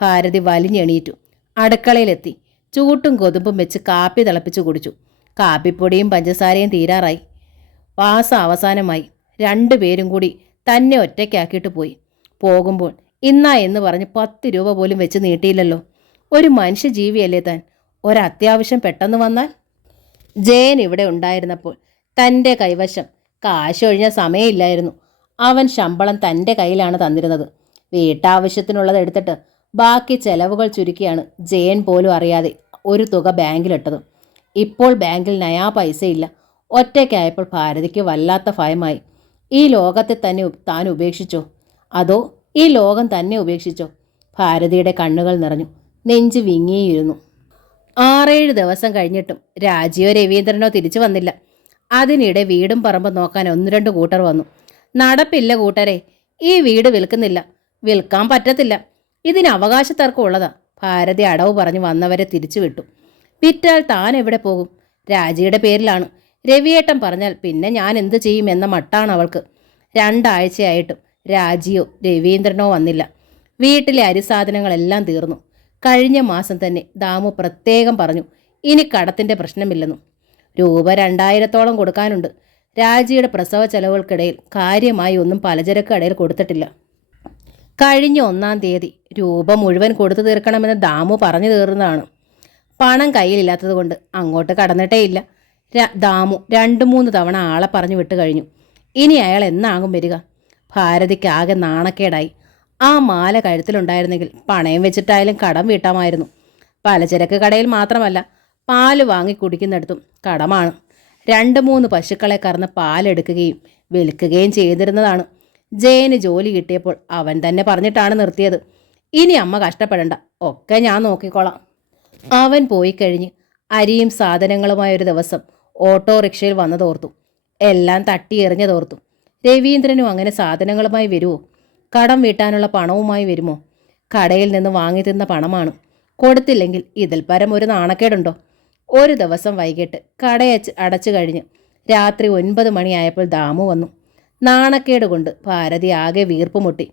ഭാരതി വലിഞ്ഞെണീറ്റു. അടുക്കളയിലെത്തി. ചൂട്ടും കൊതുമ്പും വെച്ച് കാപ്പി തിളപ്പിച്ച് കുടിച്ചു. കാപ്പിപ്പൊടിയും പഞ്ചസാരയും തീരാറായി. മാസം അവസാനമായി. 2 പേരും കൂടി തന്നെ ഒറ്റയ്ക്കാക്കിയിട്ട് പോയി. പോകുമ്പോൾ ഇന്നാ എന്ന് പറഞ്ഞ് 10 രൂപ പോലും വെച്ച് നീട്ടിയില്ലല്ലോ. ഒരു മനുഷ്യജീവിയല്ലേ താൻ. ഒരത്യാവശ്യം പെട്ടെന്ന് വന്നാൽ? ജയൻ ഇവിടെ ഉണ്ടായിരുന്നപ്പോൾ തൻ്റെ കൈവശം കാശൊഴിഞ്ഞ സമയമില്ലായിരുന്നു. അവൻ ശമ്പളം തൻ്റെ കയ്യിലാണ് തന്നിരുന്നത്. വീട്ടാവശ്യത്തിനുള്ളത് എടുത്തിട്ട് ബാക്കി ചെലവുകൾ ചുരുക്കിയാണ് ജയൻ പോലും അറിയാതെ ഒരു തുക ബാങ്കിലിട്ടത്. ഇപ്പോൾ ബാങ്കിൽ നയാ പൈസയില്ല. ഒറ്റയ്ക്കായപ്പോൾ ഭാരതിക്ക് വല്ലാത്ത ഭയമായി. ഈ ലോകത്തെ തന്നെ താൻ ഉപേക്ഷിച്ചോ? അതോ ഈ ലോകം തന്നെ ഉപേക്ഷിച്ചോ? ഭാരതിയുടെ കണ്ണുകൾ നിറഞ്ഞു. നെഞ്ച് വിങ്ങിയിരുന്നു. 6-7 ദിവസം കഴിഞ്ഞിട്ടും രാജിയോ രവീന്ദ്രനോ തിരിച്ചു വന്നില്ല. അതിനിടെ വീടും പറമ്പും നോക്കാൻ 1-2 കൂട്ടർ വന്നു. നടപ്പില്ല കൂട്ടരെ, ഈ വീട് വിൽക്കുന്നില്ല. വിൽക്കാൻ പറ്റത്തില്ല. ഇതിന് അവകാശ തർക്കം ഉള്ളതാ. ഭാരതി അടവ് പറഞ്ഞു വന്നവരെ തിരിച്ചു വിട്ടു. വിറ്റാൽ താൻ എവിടെ പോകും? രാജിയുടെ പേരിലാണ്. രവിയേട്ടൻ പറഞ്ഞാൽ പിന്നെ ഞാൻ എന്തു ചെയ്യും എന്ന മട്ടാണ് അവൾക്ക്. 2 ആഴ്ചയായിട്ടും രാജിയോ രവീന്ദ്രനോ വന്നില്ല. വീട്ടിലെ അരിസാധനങ്ങളെല്ലാം തീർന്നു. കഴിഞ്ഞ മാസം തന്നെ ദാമു പ്രത്യേകം പറഞ്ഞു ഇനി കടത്തിൻ്റെ പ്രശ്നമില്ലെന്നും. രൂപ 2000-ഓളം കൊടുക്കാനുണ്ട്. രാജിയുടെ പ്രസവ ചെലവുകൾക്കിടയിൽ കാര്യമായി ഒന്നും പലചരക്ക് കടയിൽ കൊടുത്തിട്ടില്ല. കഴിഞ്ഞ 1-ാം തീയതി രൂപ മുഴുവൻ കൊടുത്തു തീർക്കണമെന്ന് ദാമു പറഞ്ഞു തീർന്നതാണ്. പണം കയ്യിലില്ലാത്തത് കൊണ്ട് അങ്ങോട്ട് കടന്നിട്ടേയില്ല. ദാമു 2-3 തവണ ആളെ പറഞ്ഞു വിട്ട് കഴിഞ്ഞു. ഇനി അയാൾ എന്നാകും വരിക? ഭാരതിക്ക് ആകെ നാണക്കേടായി. ആ മാല കഴുത്തിലുണ്ടായിരുന്നെങ്കിൽ പണയം വെച്ചിട്ടായാലും കടം വീട്ടാമായിരുന്നു. പലചരക്ക് കടയിൽ മാത്രമല്ല, പാല് വാങ്ങി കുടിക്കുന്നിടത്തും കടമാണ്. 2-3 പശുക്കളെ കറന്ന് പാലെടുക്കുകയും വിൽക്കുകയും ചെയ്തിരുന്നതാണ്. ജയന് ജോലി കിട്ടിയപ്പോൾ അവൻ തന്നെ പറഞ്ഞിട്ടാണ് നിർത്തിയത്. ഇനി അമ്മ കഷ്ടപ്പെടണ്ട, ഒക്കെ ഞാൻ നോക്കിക്കോളാം. അവൻ പോയി കഴിഞ്ഞ് അരിയും സാധനങ്ങളുമായൊരു ദിവസം ഓട്ടോറിക്ഷയിൽ വന്നതോർത്തു. എല്ലാം തട്ടി എറിഞ്ഞതോർത്തു. രവീന്ദ്രനും അങ്ങനെ സാധനങ്ങളുമായി വരുമോ? കടം വീട്ടാനുള്ള പണവുമായി വരുമോ? കടയിൽ നിന്ന് വാങ്ങി തിന്ന പണമാണ്. കൊടുത്തില്ലെങ്കിൽ ഇതിൽ പരം ഒരു നാണക്കേടുണ്ടോ? ഒരു ദിവസം വൈകിട്ട് അടച്ചു കഴിഞ്ഞ് രാത്രി 9 മണിയായപ്പോൾ ദാമു വന്നു. നാണക്കേട് കൊണ്ട് ഭാരതി ആകെ വീർപ്പ് മുട്ടി.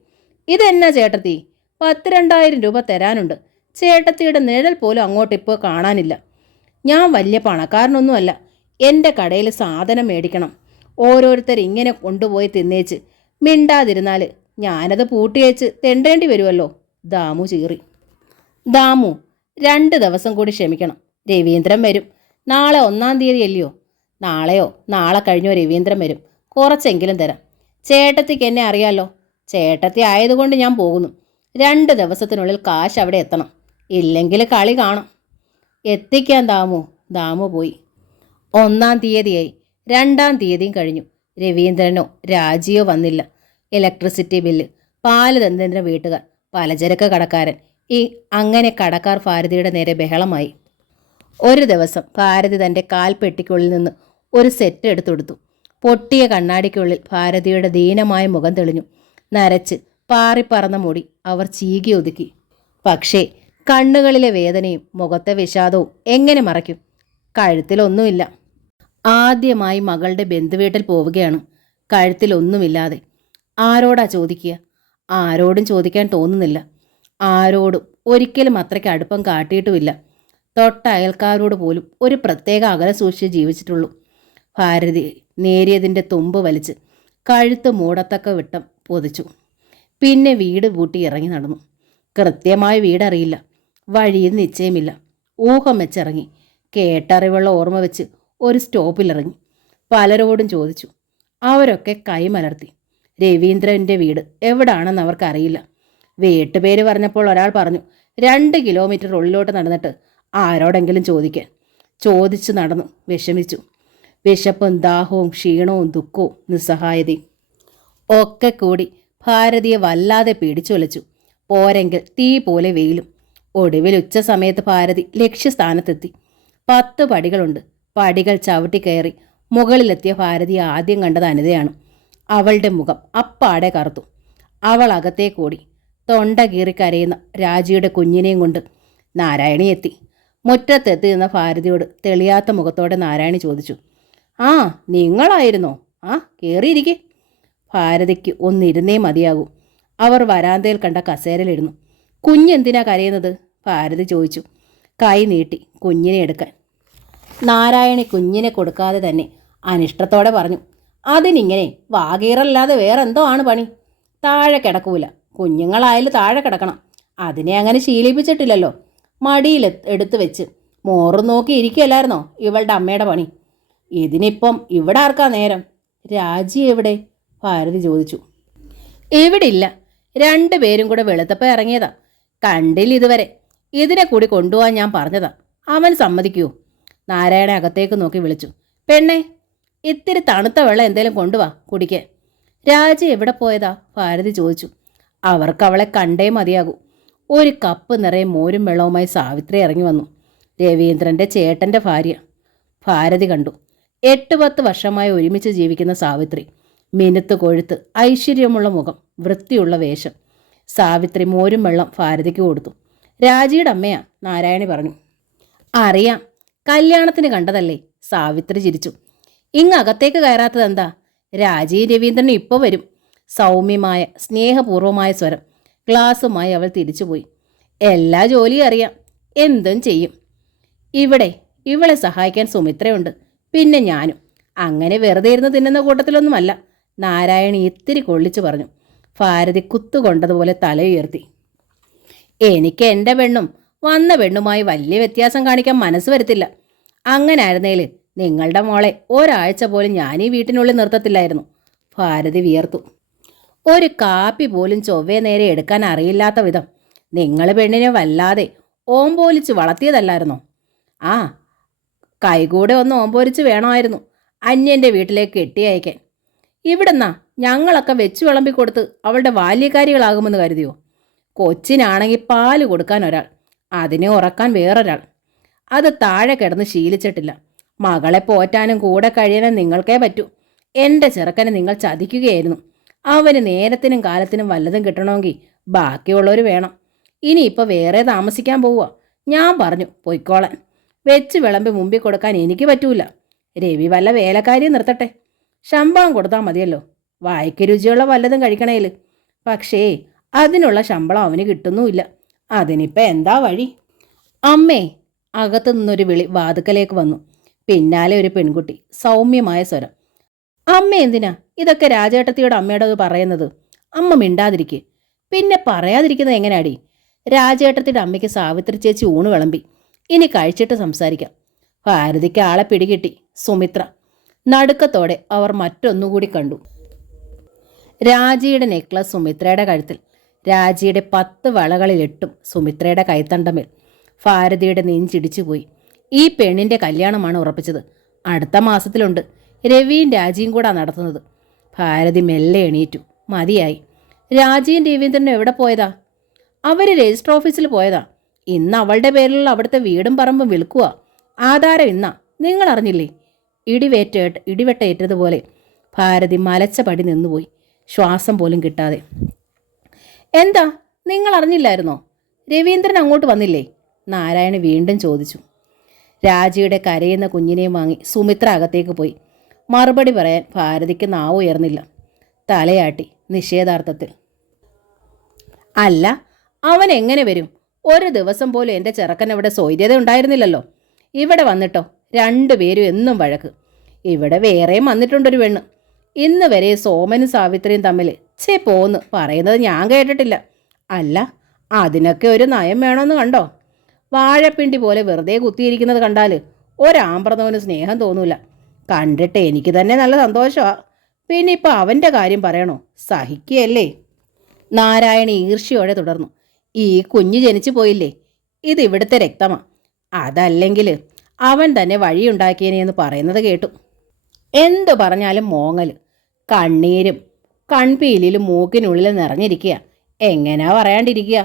ഇതെന്നാ ചേട്ടത്തി, 10,000-2000 രൂപ തരാനുണ്ട്. ചേട്ടത്തിയുടെ നിഴൽ പോലും അങ്ങോട്ടിപ്പോൾ കാണാനില്ല. ഞാൻ വലിയ പണക്കാരനൊന്നുമല്ല. എൻ്റെ കടയിൽ സാധനം മേടിക്കണം. ഓരോരുത്തർ ഇങ്ങനെ കൊണ്ടുപോയി തിന്നേച്ച് മിണ്ടാതിരുന്നാൽ ഞാനത് പൂട്ടിയേച്ച് തെണ്ടേണ്ടി വരുമല്ലോ. ദാമു ചീറി. ദാമു, 2 ദിവസം കൂടി ക്ഷമിക്കണം. രവീന്ദ്രൻ വരും. നാളെ 1-ാം തീയതി അല്ലയോ? നാളെയോ നാളെ കഴിഞ്ഞോ രവീന്ദ്രൻ വരും. കുറച്ചെങ്കിലും തരാം. ചേട്ടത്തിക്ക് എന്നെ അറിയാലോ. ചേട്ടത്തി ആയതുകൊണ്ട് ഞാൻ പോകുന്നു. 2 ദിവസത്തിനുള്ളിൽ കാശ് അവിടെ എത്തണം. ഇല്ലെങ്കിൽ കളി കാണാം. എത്തിക്കാൻ ദാമു. ദാമു പോയി. 1-ാം തീയതിയായി. 2-ാം തീയതിയും കഴിഞ്ഞു. രവീന്ദ്രനോ രാജിയോ വന്നില്ല. ഇലക്ട്രിസിറ്റി ബില്ല്, പാല് തന്നതിൻ്റെ വീട്ടുകാർ, പലചരക്ക് കടക്കാരൻ, അങ്ങനെ കടക്കാർ ഭാരതിയുടെ നേരെ ബഹളമായി. ഒരു ദിവസം ഭാരതി തൻ്റെ കാൽപ്പെട്ടിക്കുള്ളിൽ നിന്ന് ഒരു സെറ്റ് എടുത്തെടുത്തു. പൊട്ടിയ കണ്ണാടിക്കുള്ളിൽ ഭാരതിയുടെ ദീനമായ മുഖം തെളിഞ്ഞു. നരച്ച് പാറിപ്പറന്ന മുടി അവർ ചീകി ഒതുക്കി. പക്ഷേ കണ്ണുകളിലെ വേദനയും മുഖത്തെ വിഷാദവും എങ്ങനെ മറയ്ക്കും? കഴുത്തിലൊന്നുമില്ല. ആദ്യമായി മകളുടെ ബന്ധുവീട്ടിൽ പോവുകയാണ്. കഴുത്തിലൊന്നുമില്ലാതെ. ആരോടാ ചോദിക്കുക? ആരോടും ചോദിക്കാൻ തോന്നുന്നില്ല. ആരോടും ഒരിക്കലും അത്രയ്ക്ക് അടുപ്പം കാട്ടിയിട്ടുമില്ല. തൊട്ട അയൽക്കാരോട് പോലും ഒരു പ്രത്യേക അകലം സൂക്ഷിച്ച് ജീവിച്ചിട്ടുള്ളൂ. ഭാരതി നേരിയതിൻ്റെ തുമ്പ് വലിച്ച് കഴുത്ത് മൂടത്തക്ക വിട്ടം പൊതിച്ചു. പിന്നെ വീട് പൂട്ടി ഇറങ്ങി നടന്നു. കൃത്യമായ വീടറിയില്ല. വഴിയിൽ നിശ്ചയമില്ല. ഊഹം വെച്ചിറങ്ങി. കേട്ടറിവുള്ള ഓർമ്മ വെച്ച് ഒരു സ്റ്റോപ്പിലിറങ്ങി. പലരോടും ചോദിച്ചു. അവരൊക്കെ കൈമലർത്തി. രവീന്ദ്രൻ്റെ വീട് എവിടാണെന്ന് അവർക്കറിയില്ല. വീട്ടുപേര് പറഞ്ഞപ്പോൾ ഒരാൾ പറഞ്ഞു, 2 കിലോമീറ്റർ ഉള്ളിലോട്ട് നടന്നിട്ട് ആരോടെങ്കിലും ചോദിക്കാൻ. ചോദിച്ചു നടന്നു. വിഷമിച്ചു. വിശപ്പും ദാഹവും ക്ഷീണവും ദുഃഖവും നിസ്സഹായതയും ഒക്കെ കൂടി ഭാരതിയെ വല്ലാതെ പിടിച്ചുലച്ചു. പോരെങ്കിൽ തീ പോലെ വെയിലും. ഒടുവിൽ ഉച്ച സമയത്ത് ഭാരതി ലക്ഷ്യസ്ഥാനത്തെത്തി. 10 പടികളുണ്ട്. പടികൾ ചവിട്ടി കയറി മുകളിലെത്തിയ ഭാരതി ആദ്യം കണ്ടത് അനിതയാണ്. അവളുടെ മുഖം അപ്പാടെ കറുത്തു. അവൾ അകത്തേക്കൂടി. തൊണ്ട കീറി കരയുന്ന രാജിയുടെ കുഞ്ഞിനെയും കൊണ്ട്. നാരായണി എത്തി. മുറ്റത്തെത്തി നിന്ന ഭാരതിയോട് തെളിയാത്ത മുഖത്തോടെ നാരായണി ചോദിച്ചു, ആ നിങ്ങളായിരുന്നോ? ആ കയറിയിരിക്കെ. ഭാരതിക്ക് ഒന്നിരുന്നേ മതിയാകൂ. അവർ വരാന്തയിൽ കണ്ട കസേരയിലിരുന്നു. കുഞ്ഞെന്തിനാ കരയുന്നത്? ഭാരതി ചോദിച്ചു. കൈ നീട്ടി കുഞ്ഞിനെ എടുക്കാൻ. നാരായണി കുഞ്ഞിനെ കൊടുക്കാതെ തന്നെ അനിഷ്ടത്തോടെ പറഞ്ഞു, അതിനിങ്ങനെ വാകീറല്ലാതെ വേറെന്തോ ആണ് പണി. താഴെ കിടക്കൂല. കുഞ്ഞുങ്ങളായാലും താഴെ കിടക്കണം. അതിനെ അങ്ങനെ ശീലിപ്പിച്ചിട്ടില്ലല്ലോ. മടിയിൽ എടുത്തു വെച്ച് മോറും നോക്കി ഇരിക്കുകയല്ലായിരുന്നോ ഇവളുടെ അമ്മയുടെ പണി? ഇതിനിപ്പം ഇവിടെ ആർക്കാ നേരം? രാജി എവിടെ? ഭാരതി ചോദിച്ചു. ഇവിടെ ഇല്ല. 2 പേരും കൂടെ വെളുത്തപ്പം ഇറങ്ങിയതാ. കണ്ടില്ല ഇതുവരെ. ഇതിനെ കൂടി കൊണ്ടുപോകാൻ ഞാൻ പറഞ്ഞതാ. അവൻ സമ്മതിക്കുമോ? നാരായണ അകത്തേക്ക് നോക്കി വിളിച്ചു. പെണ്ണേ, ഇത്തിരി തണുത്ത വെള്ളം എന്തേലും കൊണ്ടുവാ കുടിക്കാൻ. രാജി എവിടെ പോയതാ? ഭാരതി ചോദിച്ചു. അവർക്ക് അവളെ കണ്ടേ മതിയാകൂ. ഒരു കപ്പ് നിറയെ മോരും വെള്ളവുമായി സാവിത്രി ഇറങ്ങി വന്നു. രവീന്ദ്രൻ്റെ ചേട്ടൻ്റെ ഭാര്യ. ഭാരതി കണ്ടു. 8-10 വർഷമായി ഒരുമിച്ച് ജീവിക്കുന്ന സാവിത്രി. മിനുത്ത് കൊഴുത്ത്, ഐശ്വര്യമുള്ള മുഖം, വൃത്തിയുള്ള വേഷം. സാവിത്രി മോരും വെള്ളം ഭാരതിക്ക് കൊടുത്തു. രാജിയുടെ അമ്മയാ, നാരായണി പറഞ്ഞു. അറിയാം, കല്യാണത്തിന് കണ്ടതല്ലേ? സാവിത്രി ചിരിച്ചു. ഇങ്ങകത്തേക്ക് കയറാത്തതെന്താ? രാജിയും രവീന്ദ്രനും ഇപ്പോൾ വരും. സൗമ്യമായ സ്നേഹപൂർവമായ സ്വരം. ഗ്ലാസുമായി അവൾ തിരിച്ചുപോയി. എല്ലാ ജോലിയും അറിയാം, എന്തും ചെയ്യും. ഇവളെ സഹായിക്കാൻ സുമിത്രയുണ്ട്. പിന്നെ ഞാനും. അങ്ങനെ വെറുതെ ഇരുന്ന് തിന്നുന്ന കൂട്ടത്തിലൊന്നുമല്ല. നാരായണി ഇത്തിരി കൊള്ളിച്ചു പറഞ്ഞു. ഭാരതി കുത്തുകൊണ്ടതുപോലെ തലയുയർത്തി. എനിക്ക് എൻ്റെ പെണ്ണും വന്ന പെണ്ണുമായി വലിയ വ്യത്യാസം കാണിക്കാൻ മനസ്സ് വരുത്തില്ല. അങ്ങനെ ആയിരുന്നേൽ നിങ്ങളുടെ മോളെ ഒരാഴ്ച പോലും ഞാൻ ഈ വീട്ടിനുള്ളിൽ നിർത്തത്തില്ലായിരുന്നു. ഭാരതി വിയർത്തു. ഒരു കാപ്പി പോലും ചൊവ്വേ നേരെ എടുക്കാൻ അറിയില്ലാത്ത വിധം നിങ്ങൾ പെണ്ണിനെ വല്ലാതെ ഓമ്പോലിച്ച് വളർത്തിയതല്ലായിരുന്നോ? ആ, കൈകൂടെ ഒന്ന് ഓമ്പോലിച്ച് വേണമായിരുന്നു അന്യൻ്റെ വീട്ടിലേക്ക് കെട്ടിയയക്കാൻ. ഇവിടെന്നാ ഞങ്ങളൊക്കെ വെച്ച് വിളമ്പിക്കൊടുത്ത് അവളുടെ ബാല്യക്കാരികളാകുമെന്ന് കരുതിയോ? കൊച്ചിനാണെങ്കിൽ പാല് കൊടുക്കാൻ ഒരാൾ, അതിനെ ഉറക്കാൻ വേറൊരാൾ. അത് താഴെ കിടന്ന് ശീലിച്ചിട്ടില്ല. മകളെ പോറ്റാനും കൂടെ കഴിയാനും നിങ്ങൾക്കേ പറ്റൂ. എൻ്റെ ചെറുക്കനെ നിങ്ങൾ ചതിക്കുകയായിരുന്നു. അവന് നേരത്തിനും കാലത്തിനും വല്ലതും കിട്ടണമെങ്കിൽ ബാക്കിയുള്ളവർ വേണം. ഇനിയിപ്പോൾ വേറെ താമസിക്കാൻ പോവുക. ഞാൻ പറഞ്ഞു പൊയ്ക്കോളാൻ. വെച്ച് വിളമ്പി മുമ്പിൽ കൊടുക്കാൻ എനിക്ക് പറ്റൂല. രവി വല്ല വേലക്കാരിയെ നിർത്തട്ടെ. ശമ്പളം കൊടുത്താൽ മതിയല്ലോ. വായ്ക്ക് രുചിയുള്ള വല്ലതും കഴിക്കണേൽ. പക്ഷേ അതിനുള്ള ശമ്പളം അവന് കിട്ടുന്നുമില്ല. അതിനിപ്പോൾ എന്താ വഴി? അമ്മേ, അകത്തു നിന്നൊരു വിളി വാതുക്കലേക്ക് വന്നു. പിന്നാലെ ഒരു പെൺകുട്ടി, സൗമ്യമായ സ്വരം. അമ്മ എന്തിനാ ഇതൊക്കെ രാജേട്ടത്തിയോട് അമ്മയോടത് പറയുന്നത്? അമ്മ മിണ്ടാതിരിക്കെ. പിന്നെ പറയാതിരിക്കുന്നത് എങ്ങനെയാടി? രാജേട്ടത്തിയുടെ അമ്മയ്ക്ക് സാവിത്രി ചേച്ചി ഊണ് വിളമ്പി. ഇനി കഴിച്ചിട്ട് സംസാരിക്കാം. ഭാരതിക്ക് ആളെ പിടികിട്ടി. സുമിത്ര. നടുക്കത്തോടെ അവർ മറ്റൊന്നുകൂടി കണ്ടു. രാജിയുടെ നെക്ലസ് സുമിത്രയുടെ കഴുത്തിൽ. രാജിയുടെ 10 വളകളിലിട്ടും സുമിത്രയുടെ കൈത്തണ്ടമേൽ. ഭാരതിയുടെ നെഞ്ചിടിച്ചുപോയി. ഈ പെണ്ണിൻ്റെ കല്യാണമാണ് ഉറപ്പിച്ചത്. അടുത്ത മാസത്തിലുണ്ട്. രവിയും രാജിയും കൂടാ നടത്തുന്നത്. ഭാരതി മെല്ലെ എണീറ്റു. മതിയായി. രാജിയും രവീന്ദ്രനും എവിടെ പോയതാ? അവർ രജിസ്റ്റർ ഓഫീസിൽ പോയതാ. ഇന്ന് അവളുടെ പേരിലുള്ള അവിടുത്തെ വീടും പറമ്പും വിൽക്കുക. ആധാരം ഇന്നാ. നിങ്ങൾ അറിഞ്ഞില്ലേ? ഇടിവെട്ടേറ്റതുപോലെ ഭാരതി മലച്ച പടി നിന്നുപോയി, ശ്വാസം പോലും കിട്ടാതെ. എന്താ, നിങ്ങൾ അറിഞ്ഞില്ലായിരുന്നോ? രവീന്ദ്രൻ അങ്ങോട്ട് വന്നില്ലേ? നാരായണി വീണ്ടും ചോദിച്ചു. രാജിയുടെ കരയുന്ന കുഞ്ഞിനെയും വാങ്ങി സുമിത്ര അകത്തേക്ക് പോയി. മറുപടി പറയാൻ ഭാരതിക്ക് നാവ് ഉയർന്നില്ല. തലയാട്ടി നിഷേധാർത്ഥത്തിൽ. അല്ല, അവൻ എങ്ങനെ വരും? ഒരു ദിവസം പോലും എൻ്റെ ചെറുക്കനവിടെ സ്വൈര്യത ഉണ്ടായിരുന്നില്ലല്ലോ. ഇവിടെ വന്നിട്ടോ 2 പേരും എന്നും വഴക്ക്. ഇവിടെ വേറെയും വന്നിട്ടുണ്ടൊരു പെണ്ണ്. ഇന്ന് വരെ സോമനും സാവിത്രിയും തമ്മിൽ പോന്ന് പറയുന്നത് ഞാൻ കേട്ടിട്ടില്ല. അല്ല, അതിനൊക്കെ ഒരു നയം വേണമെന്ന് കണ്ടോ? വാഴപ്പിണ്ടി പോലെ വെറുതെ കുത്തിയിരിക്കുന്നത് കണ്ടാൽ ഒരാമ്പ്രതവന് സ്നേഹം തോന്നൂല. കണ്ടിട്ട് എനിക്ക് തന്നെ നല്ല സന്തോഷമാണ്. പിന്നെ ഇപ്പം അവൻ്റെ കാര്യം പറയണോ? സഹിക്കുകയല്ലേ? നാരായണി ഈർഷ്യയോടെ തുടർന്നു. ഈ കുഞ്ഞ് ജനിച്ചു പോയില്ലേ, ഇത് ഇവിടുത്തെ രക്തമാണ്. അതല്ലെങ്കിൽ അവൻ തന്നെ വഴിയുണ്ടാക്കിയനെന്ന് പറയുന്നത് കേട്ടു. എന്തു പറഞ്ഞാലും മോങ്ങൽ, കണ്ണീരും കൺപീലിലും മൂക്കിനുള്ളിൽ നിറഞ്ഞിരിക്കുക. എങ്ങനെയാ പറയാണ്ടിരിക്കുക?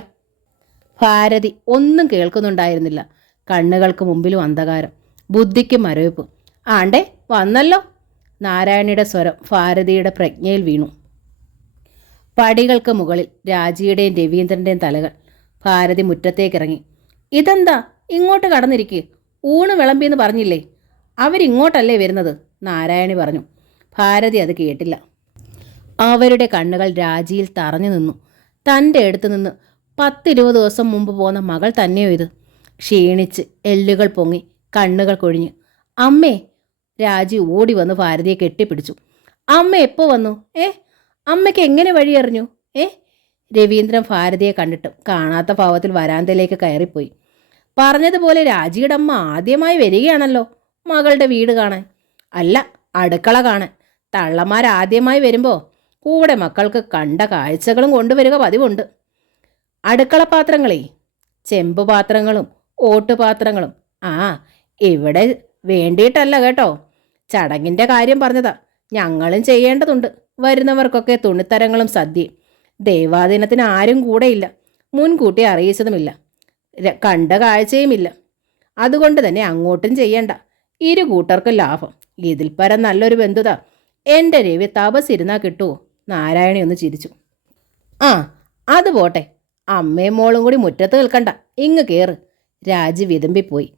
ഭാരതി ഒന്നും കേൾക്കുന്നുണ്ടായിരുന്നില്ല. കണ്ണുകൾക്ക് മുമ്പിലും അന്ധകാരം, ബുദ്ധിക്കും മരവിപ്പ്. ആണ്ടേ വന്നല്ലോ. നാരായണിയുടെ സ്വരം ഭാരതിയുടെ പ്രജ്ഞയിൽ വീണു. പടികൾക്ക് മുകളിൽ രാജിയുടെയും രവീന്ദ്രൻ്റെയും തലകൾ. ഭാരതി മുറ്റത്തേക്കിറങ്ങി. ഇതെന്താ ഇങ്ങോട്ട് കടന്നിരിക്കുക? ഊണ് വിളമ്പിയെന്ന് പറഞ്ഞില്ലേ? അവരിങ്ങോട്ടല്ലേ വരുന്നത്? നാരായണി പറഞ്ഞു. ഭാരതി അത് കേട്ടില്ല. അവരുടെ കണ്ണുകൾ രാജിയിൽ തറഞ്ഞു നിന്നു. തൻ്റെ അടുത്ത് നിന്ന് 10-20 ദിവസം മുമ്പ് പോന്ന മകൾ തന്നെയോ ഇത്? ക്ഷീണിച്ച് എല്ലുകൾ പൊങ്ങി, കണ്ണുകൾ കൊഴിഞ്ഞു. അമ്മേ! രാജി ഓടി വന്ന് ഭാരതിയെ കെട്ടിപ്പിടിച്ചു. അമ്മ എപ്പോൾ വന്നു? അമ്മയ്ക്ക് എങ്ങനെ വഴിയറിഞ്ഞു? രവീന്ദ്രൻ ഭാരതിയെ കണ്ടിട്ടും കാണാത്ത ഭാവത്തിൽ വരാന്തയിലേക്ക് കയറിപ്പോയി. പറഞ്ഞതുപോലെ രാജിയുടെ അമ്മ ആദ്യമായി വരികയാണല്ലോ മകളുടെ വീട് കാണാൻ. അല്ല, അടുക്കള കാണാൻ. തള്ളമാരാദ്യമായി വരുമ്പോൾ കൂടെ മക്കൾക്ക് കണ്ട കാഴ്ചകളും കൊണ്ടുവരിക പതിവുണ്ട്. അടുക്കളപാത്രങ്ങളേ, ചെമ്പ് പാത്രങ്ങളും ഓട്ടുപാത്രങ്ങളും. ഇവിടെ വേണ്ടിയിട്ടല്ല കേട്ടോ, ചടങ്ങിൻ്റെ കാര്യം പറഞ്ഞതാ. ഞങ്ങളും ചെയ്യേണ്ടതുണ്ട്. വരുന്നവർക്കൊക്കെ തുണിത്തരങ്ങളും സദ്യയും. ദൈവാദിനത്തിന് ആരും കൂടെയില്ല, മുൻകൂട്ടി അറിയിച്ചതുമില്ല, കണ്ട കാഴ്ചയുമില്ല. അതുകൊണ്ട് തന്നെ അങ്ങോട്ടും ചെയ്യണ്ട. 2 കൂട്ടർക്കും ലാഭം. ഇതിൽ പരം നല്ലൊരു ബന്ധുത എൻ്റെ രവി തപസിരുന്നാൽ കിട്ടുമോ? നാരായണി ഒന്ന് ചിരിച്ചു. അത് പോട്ടെ, അമ്മയും മോളും കൂടി മുറ്റത്ത് നിൽക്കണ്ട, ഇങ്ങ് കയറ്. രാജി വിതുമ്പിപ്പോയി.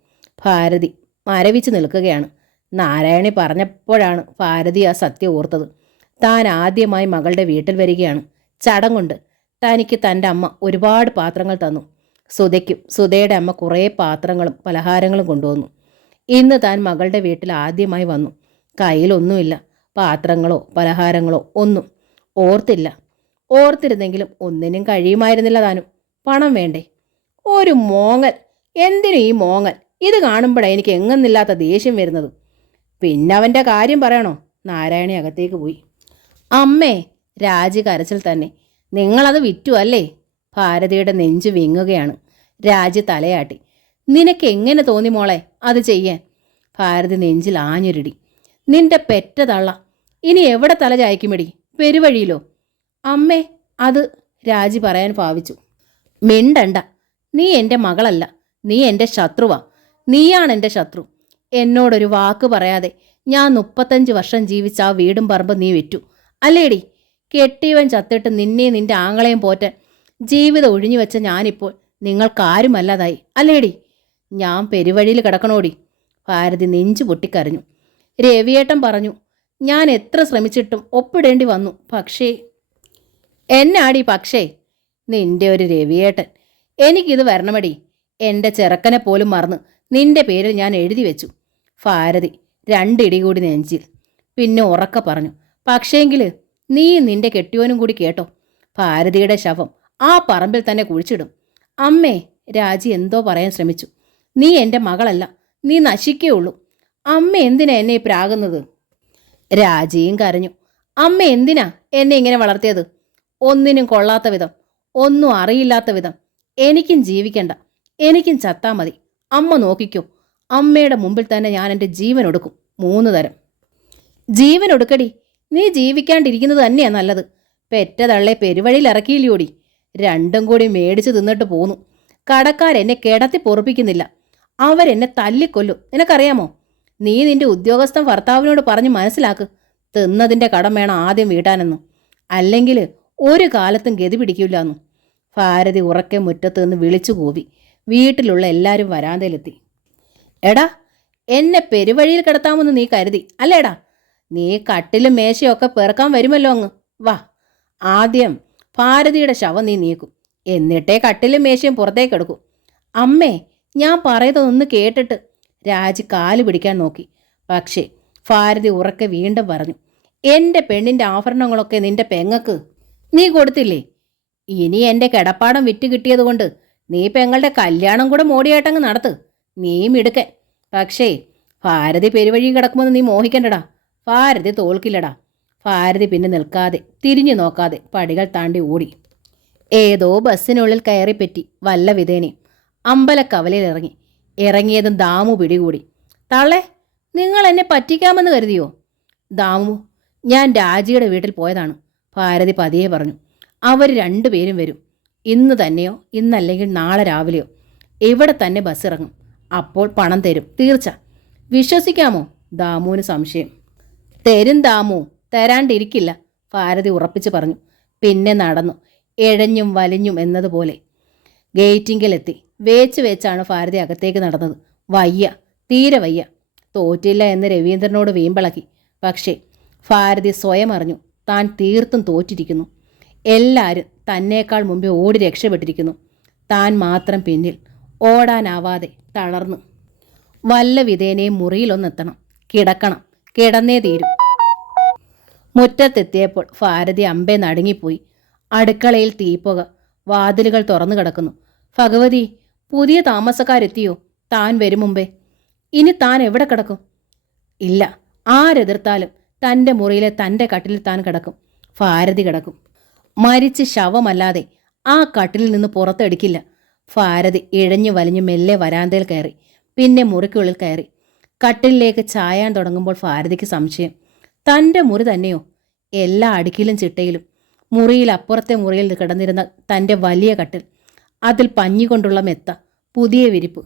ഭാരതി മരവിച്ച് നിൽക്കുകയാണ്. നാരായണി പറഞ്ഞപ്പോഴാണ് ഭാരതി ആ സത്യം ഓർത്തത്. താൻ ആദ്യമായി മകളുടെ വീട്ടിൽ വരികയാണ്. ചടങ്ങുണ്ട്. തനിക്ക് തൻ്റെ അമ്മ ഒരുപാട് പാത്രങ്ങൾ തന്നു. സുധയ്ക്കും സുധയുടെ അമ്മ കുറേ പാത്രങ്ങളും പലഹാരങ്ങളും കൊണ്ടുവന്നു. ഇന്ന് താൻ മകളുടെ വീട്ടിൽ ആദ്യമായി വന്നു. കയ്യിലൊന്നുമില്ല, പാത്രങ്ങളോ പലഹാരങ്ങളോ ഒന്നും. ഓർത്തില്ല. ഓർത്തിരുന്നെങ്കിലും ഒന്നിനും കഴിയുമായിരുന്നില്ല താനും. പണം വേണ്ടേ? ഒരു മോങ്ങൽ. എന്തിനും ഈ മോങ്ങൽ? ഇത് കാണുമ്പോഴാണ് എനിക്ക് എങ്ങുന്നില്ലാത്ത ദേഷ്യം വരുന്നത്. പിന്നെ അവൻ്റെ കാര്യം പറയണോ? നാരായണി അകത്തേക്ക് പോയി. അമ്മേ! രാജി കരച്ചിൽ തന്നെ. നിങ്ങളത് വിറ്റു അല്ലേ? ഭാരതിയുടെ നെഞ്ചു വിങ്ങുകയാണ്. രാജി തലയാട്ടി. നിനക്ക് എങ്ങനെ തോന്നി മോളെ അത് ചെയ്യാൻ? ഭാരതി നെഞ്ചിൽ ആഞ്ഞൊരിടി. നിന്റെ പെറ്റ തള്ള ഇനി എവിടെ തല ചായ്ക്കുമെടി? പെരുവഴിയിലോ? അമ്മേ, അത് രാജി പറയാൻ ഭാവിച്ചു. മിണ്ടണ്ട. നീ എൻ്റെ മകളല്ല, നീ എൻ്റെ ശത്രുവാ. നീയാണ് എൻ്റെ ശത്രു. എന്നോടൊരു വാക്ക് പറയാതെ ഞാൻ 35 വർഷം ജീവിച്ച ആ വീടും പറമ്പും നീ വിറ്റു അല്ലേടി? കെട്ടിയവൻ ചത്തിട്ട് നിന്നെയും നിന്റെ ആങ്ങളെയും പോറ്റാൻ ജീവിതം ഒഴിഞ്ഞു വെച്ച ഞാനിപ്പോൾ നിങ്ങൾക്കാരുമല്ലാതായി അല്ലേടി? ഞാൻ പെരുവഴിയിൽ കിടക്കണോടി. ഭാരതി നെഞ്ചു പൊട്ടിക്കരഞ്ഞു. രവിയേട്ടൻ പറഞ്ഞു, ഞാൻ എത്ര ശ്രമിച്ചിട്ടും ഒപ്പിടേണ്ടി വന്നു. പക്ഷേ എന്നാടി പക്ഷേ? നിന്റെ ഒരു രവിയേട്ടൻ. എനിക്കിത് വരണമടി. എൻ്റെ ചെറുക്കനെ പോലും മറന്ന് നിന്റെ പേരിൽ ഞാൻ എഴുതി വെച്ചു. ഭാരതി രണ്ടിടി കൂടി നെഞ്ചിൽ. പിന്നെ ഉറക്ക പറഞ്ഞു, പക്ഷേങ്കിൽ നീ നിന്റെ കെട്ടിയോനും കൂടി കേട്ടോ, ഭാരതിയുടെ ശവം ആ പറമ്പിൽ തന്നെ കുഴിച്ചിടും. അമ്മേ, രാജി എന്തോ പറയാൻ ശ്രമിച്ചു. നീ എൻ്റെ മകളല്ല, നീ നശിക്കേയുള്ളൂ. അമ്മ എന്തിനാ എന്നെ പ്രാകുന്നത്? രാജിയും കരഞ്ഞു. അമ്മ എന്തിനാ എന്നെ ഇങ്ങനെ വളർത്തിയത്? ഒന്നിനും കൊള്ളാത്ത വിധം, ഒന്നും അറിയില്ലാത്ത വിധം. എനിക്കും ജീവിക്കണ്ട, എനിക്കും ചത്താ മതി. അമ്മ നോക്കിക്കോ, അമ്മയുടെ മുമ്പിൽ തന്നെ ഞാൻ എൻ്റെ ജീവൻ ഒടുക്കും. 3 തരം ജീവൻ ഒടുക്കടി. നീ ജീവിക്കാണ്ടിരിക്കുന്നത് തന്നെയാ നല്ലത്. പെറ്റതള്ളെ പെരുവഴിയിൽ ഇറക്കിയില്ലോടി. രണ്ടും കൂടി മേടിച്ച് തിന്നിട്ട് പോന്നു. കടക്കാരെന്നെ കിടത്തി പൊറുപ്പിക്കുന്നില്ല. അവരെന്നെ തല്ലിക്കൊല്ലും. നിനക്കറിയാമോ? നീ നിന്റെ ഉദ്യോഗസ്ഥൻ ഭർത്താവിനോട് പറഞ്ഞ് മനസ്സിലാക്ക്. തിന്നതിൻ്റെ കടം വേണം ആദ്യം വീട്ടാനെന്ന്. അല്ലെങ്കിൽ ഒരു കാലത്തും ഗതി പിടിക്കില്ലെന്നു. ഭാരതി ഉറക്കെ മുറ്റത്ത് നിന്ന് വിളിച്ചു കൂവി. വീട്ടിലുള്ള എല്ലാവരും വരാന്തയിലെത്തി. എടാ, എന്നെ പെരുവഴിയിൽ കിടത്താമെന്ന് നീ കരുതി അല്ലേടാ? നീ കട്ടിലും മേശയൊക്കെ പെറുക്കാൻ വരുമല്ലോ അങ്ങ്. വാ, ആദ്യം ഭാരതിയുടെ ശവം നീ നീക്കും, എന്നിട്ടേ കട്ടിലും മേശയും പുറത്തേക്കെടുക്കും. അമ്മേ, ഞാൻ പറയുന്നതൊന്ന് കേട്ടിട്ട്. രാജി കാല് പിടിക്കാൻ നോക്കി. പക്ഷേ ഭാരതി ഉറക്കെ വീണ്ടും പറഞ്ഞു, എൻ്റെ പെണ്ണിൻ്റെ ആഭരണങ്ങളൊക്കെ നിന്റെ പെങ്ങക്ക് നീ കൊടുത്തില്ലേ? ഇനി എൻ്റെ കിടപ്പാടം വിറ്റ് കിട്ടിയതുകൊണ്ട് നീ പെങ്ങളുടെ കല്യാണം കൂടെ മോടിയായിട്ടങ്ങ് നടത്ത്. നീ മിടുക്കൻ. പക്ഷേ ഭാരതി പെരുവഴി കിടക്കുമെന്ന് നീ മോഹിക്കണ്ടടാ. ഭാരതി തോൽക്കില്ലടാ. ഭാരതി പിന്നെ നിൽക്കാതെ തിരിഞ്ഞു നോക്കാതെ പടികൾ താണ്ടി ഓടി. ഏതോ ബസ്സിനുള്ളിൽ കയറിപ്പറ്റി വല്ല വിധേനയും അമ്പലക്കവലയിൽ ഇറങ്ങി. ഇറങ്ങിയതും ദാമു പിടികൂടി. തള്ളേ, നിങ്ങൾ എന്നെ പറ്റിക്കാമെന്ന് കരുതിയോ? ദാമു, ഞാൻ രാജിയുടെ വീട്ടിൽ പോയതാണ്. ഭാരതി പതിയെ പറഞ്ഞു. അവർ 2 പേരും വരും. ഇന്ന് തന്നെയോ ഇന്നല്ലെങ്കിൽ നാളെ രാവിലെയോ. ഇവിടെ തന്നെ ബസ് ഇറങ്ങും. അപ്പോൾ പണം തരും, തീർച്ച. വിശ്വസിക്കാമോ? ദാമുവിന് സംശയം. തരും ദാമു, തരാണ്ടിരിക്കില്ല, ഭാരതി ഉറപ്പിച്ച് പറഞ്ഞു. പിന്നെ നടന്നു, എഴഞ്ഞും വലിഞ്ഞും എന്നതുപോലെ ഗേറ്റിങ്കിലെത്തി. വേച്ചാണ് ഭാരതി അകത്തേക്ക് നടന്നത്. വയ്യ, തീരെ വയ്യ. തോറ്റില്ല എന്ന് രവീന്ദ്രനോട് വീമ്പിളക്കി. പക്ഷേ ഭാരതി സ്വയം അറിഞ്ഞു, താൻ തീർത്തും തോറ്റിരിക്കുന്നു. എല്ലാവരും തന്നേക്കാൾ മുമ്പേ ഓടി രക്ഷപ്പെട്ടിരിക്കുന്നു. താൻ മാത്രം പിന്നിൽ. ഓടാനാവാതെ തളർന്നു. വല്ല വിധേനയും മുറിയിലൊന്നെത്തണം, കിടക്കണം, കിടന്നേ തീരും. മുറ്റത്തെത്തിയപ്പോൾ ഭാരതി അമ്പേ നടുങ്ങിപ്പോയി. അടുക്കളയിൽ തീപ്പുക, വാതിലുകൾ തുറന്നു കിടക്കുന്നു. ഭഗവതി, പുതിയ താമസക്കാരെത്തിയോ? താൻ വരും മുമ്പേ. ഇനി താൻ എവിടെ കിടക്കും? ഇല്ല, ആരെതിർത്താലും തൻ്റെ മുറിയിലെ തൻ്റെ കട്ടിലിൽ താൻ കിടക്കും. ഭാരതി കിടക്കും. മരിച്ച് ശവമല്ലാതെ ആ കട്ടിലിൽ നിന്ന് പുറത്തെടുക്കില്ല. ഭാരതി ഇഴഞ്ഞു വലിഞ്ഞു മെല്ലെ വരാന്തയിൽ കയറി. പിന്നെ മുറിക്കുള്ളിൽ കയറി. കട്ടിലിലേക്ക് ചായാൻ തുടങ്ങുമ്പോൾ ഭാരതിക്ക് സംശയം. തൻ്റെ മുറി തന്നെയോ? എല്ലാ അടുക്കിലും ചിട്ടയിലും. മുറിയിൽ അപ്പുറത്തെ മുറിയിൽ കിടന്നിരുന്ന തൻ്റെ വലിയ കട്ടിൽ, അതിൽ പഞ്ഞികൊണ്ടുള്ള മെത്ത, പുതിയ വിരിപ്പ്.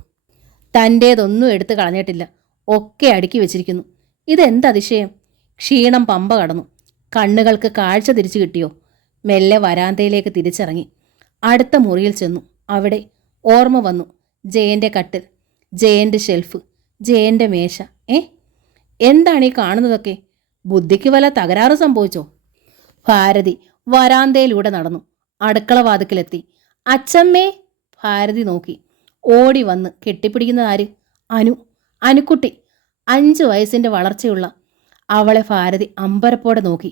തൻ്റേതൊന്നും എടുത്തു കളഞ്ഞിട്ടില്ല, ഒക്കെ അടുക്കി വെച്ചിരിക്കുന്നു. ഇതെന്തതിശയം! ക്ഷീണം പമ്പ കടന്നു. കണ്ണുകൾക്ക് കാഴ്ച തിരിച്ചു കിട്ടിയോ? മെല്ലെ വരാന്തയിലേക്ക് തിരിച്ചിറങ്ങി. അടുത്ത മുറിയിൽ ചെന്നു. അവിടെ ഓർമ്മ വന്നു. ജയൻ്റെ കട്ടിൽ, ജയൻ്റെ ഷെൽഫ്, ജയൻ്റെ മേശ. എന്താണ് ഈ കാണുന്നതൊക്കെ? ബുദ്ധിക്ക് വല്ല തകരാറ് സംഭവിച്ചോ? ഭാരതി വരാന്തയിലൂടെ നടന്നു. അടുക്കള വാതിക്കലെത്തി. അച്ചമ്മേ! ഭാരതി നോക്കി. ഓടി വന്ന് കെട്ടിപ്പിടിക്കുന്നതാര്? അനുക്കുട്ടി. 5 വയസ്സിൻ്റെ വളർച്ചയുള്ള അവളെ ഭാരതി അമ്പരപ്പോടെ നോക്കി.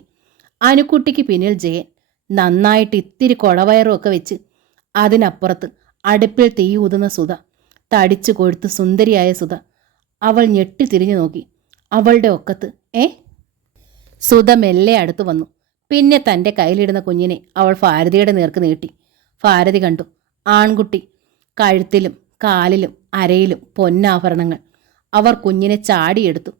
അനുക്കുട്ടിക്ക് പിന്നിൽ ജയൻ, നന്നായിട്ട് ഇത്തിരി കൊടവയറും ഒക്കെ വെച്ച്. അതിനപ്പുറത്ത് അടുപ്പിൽ തീ ഊതുന്ന സുധ, തടിച്ചു കൊഴുത്ത് സുന്ദരിയായ സുധ. അവൾ ഞെട്ടി തിരിഞ്ഞു നോക്കി. അവളുടെ ഒക്കത്ത് സുധ മെല്ലെ അടുത്തു വന്നു. പിന്നെ തൻ്റെ കയ്യിലിടുന്ന കുഞ്ഞിനെ അവൾ ഭാരതിയുടെ നേർക്ക് നീട്ടി. ഭാരതി കണ്ടു, ആൺകുട്ടി. കഴുത്തിലും കാലിലും അരയിലും പൊന്നാഭരണങ്ങൾ. അവർ കുഞ്ഞിനെ ചാടിയെടുത്തു.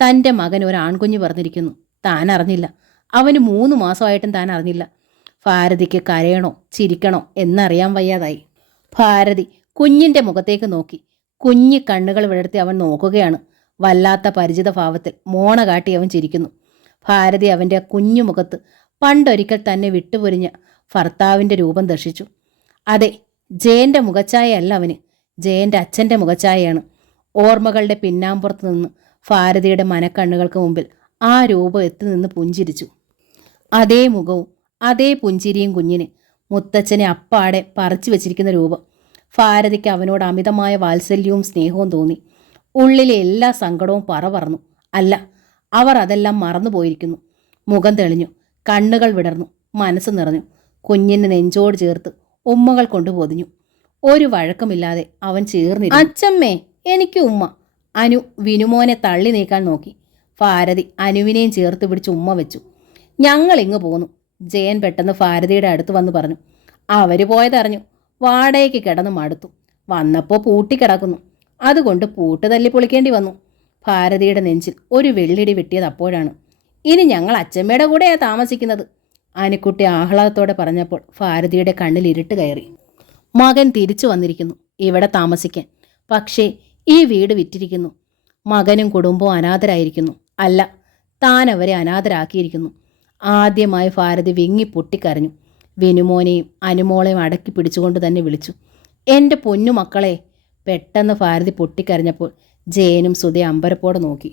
തൻ്റെ മകൻ ഒരു ആൺകുഞ്ഞ് പറഞ്ഞിരിക്കുന്നു. താൻ അറിഞ്ഞില്ല. അവന് 3 മാസമായിട്ടും താൻ അറിഞ്ഞില്ല. ഭാരതിക്ക് കരയണോ ചിരിക്കണോ എന്നറിയാൻ വയ്യാതായി. ഭാരതി കുഞ്ഞിൻ്റെ മുഖത്തേക്ക് നോക്കി. കുഞ്ഞി കണ്ണുകൾ വിടർത്തി അവൻ നോക്കുകയാണ്. വല്ലാത്ത പരിചിത ഭാവത്തിൽ മോണ കാട്ടി അവൻ ചിരിക്കുന്നു. ഭാരതി അവൻ്റെ കുഞ്ഞു മുഖത്ത് പണ്ടൊരിക്കൽ തന്നെ വിട്ടുപൊരിഞ്ഞ ഭർത്താവിൻ്റെ രൂപം ദർശിച്ചു. അതെ, ജയൻ്റെ മുഖച്ഛായയല്ല അവന്, ജയൻ്റെ അച്ഛൻ്റെ മുഖച്ഛായയാണ്. ഓർമ്മകളുടെ പിന്നാമ്പുറത്ത് നിന്ന് ഭാരതിയുടെ മനക്കണ്ണുകൾക്ക് മുമ്പിൽ ആ രൂപം എത്തി നിന്ന് പുഞ്ചിരിച്ചു. അതേ മുഖവും അതേ പുഞ്ചിരിയും കുഞ്ഞിന്. മുത്തച്ഛനെ അപ്പാടെ പറിച്ചു വെച്ചിരിക്കുന്ന രൂപം. ഭാരതിക്ക് അവനോട് അമിതമായ വാത്സല്യവും സ്നേഹവും തോന്നി. ഉള്ളിലെ എല്ലാ സങ്കടവും പറന്നു. അല്ല, അവർ അതെല്ലാം മറന്നുപോയിരിക്കുന്നു. മുഖം തെളിഞ്ഞു, കണ്ണുകൾ വിടർന്നു, മനസ്സ് നിറഞ്ഞു. കുഞ്ഞിനെ നെഞ്ചോട് ചേർത്ത് ഉമ്മകൾ കൊണ്ട് പൊതിഞ്ഞു. ഒരു വഴക്കമില്ലാതെ അവൻ ചേർന്നിരുന്നു. അച്ചമ്മേ, എനിക്ക് ഉമ്മ. അനു വിനുമോനെ തള്ളി നീക്കാൻ നോക്കി. ഭാരതി അനുവിനെയും ചേർത്ത് പിടിച്ച് ഉമ്മ വെച്ചു. ഞങ്ങളിങ്ങ് പോന്നു. ജയൻ പെട്ടെന്ന് ഭാരതിയുടെ അടുത്ത് വന്ന് പറഞ്ഞു. അവർ പോയതറിഞ്ഞു. വാടകയ്ക്ക് കിടന്ന് മടുത്തു. വന്നപ്പോൾ പൂട്ടിക്കിടക്കുന്നു. അതുകൊണ്ട് പൂട്ട് തല്ലി പൊളിക്കേണ്ടി വന്നു. ഭാരതിയുടെ നെഞ്ചിൽ ഒരു വെള്ളിടി വെട്ടിയത് അപ്പോഴാണ്. ഇനി ഞങ്ങൾ അച്ചമ്മയുടെ കൂടെയാണ് താമസിക്കുന്നത്, ആനിക്കുട്ടി ആഹ്ലാദത്തോടെ പറഞ്ഞപ്പോൾ ഭാരതിയുടെ കണ്ണിൽ ഇരുട്ട് കയറി. മകൻ തിരിച്ചു വന്നിരിക്കുന്നു ഇവിടെ താമസിക്കാൻ. പക്ഷേ ഈ വീട് വിറ്റിരിക്കുന്നു. മകനും കുടുംബവും അനാഥരായിരിക്കുന്നു. അല്ല, താൻ അവരെ അനാഥരാക്കിയിരിക്കുന്നു. ആദ്യമായി ഭാരതി വിങ്ങി പൊട്ടിക്കരഞ്ഞു. വിനുമോനെയും അനുമോളെയും അടക്കി പിടിച്ചുകൊണ്ട് തന്നെ വിളിച്ചു, എൻ്റെ പൊന്നു മക്കളെ. പെട്ടെന്ന് ഭാരതി പൊട്ടിക്കരഞ്ഞപ്പോൾ ജയനും സുധയെ അമ്പരപ്പോടെ നോക്കി.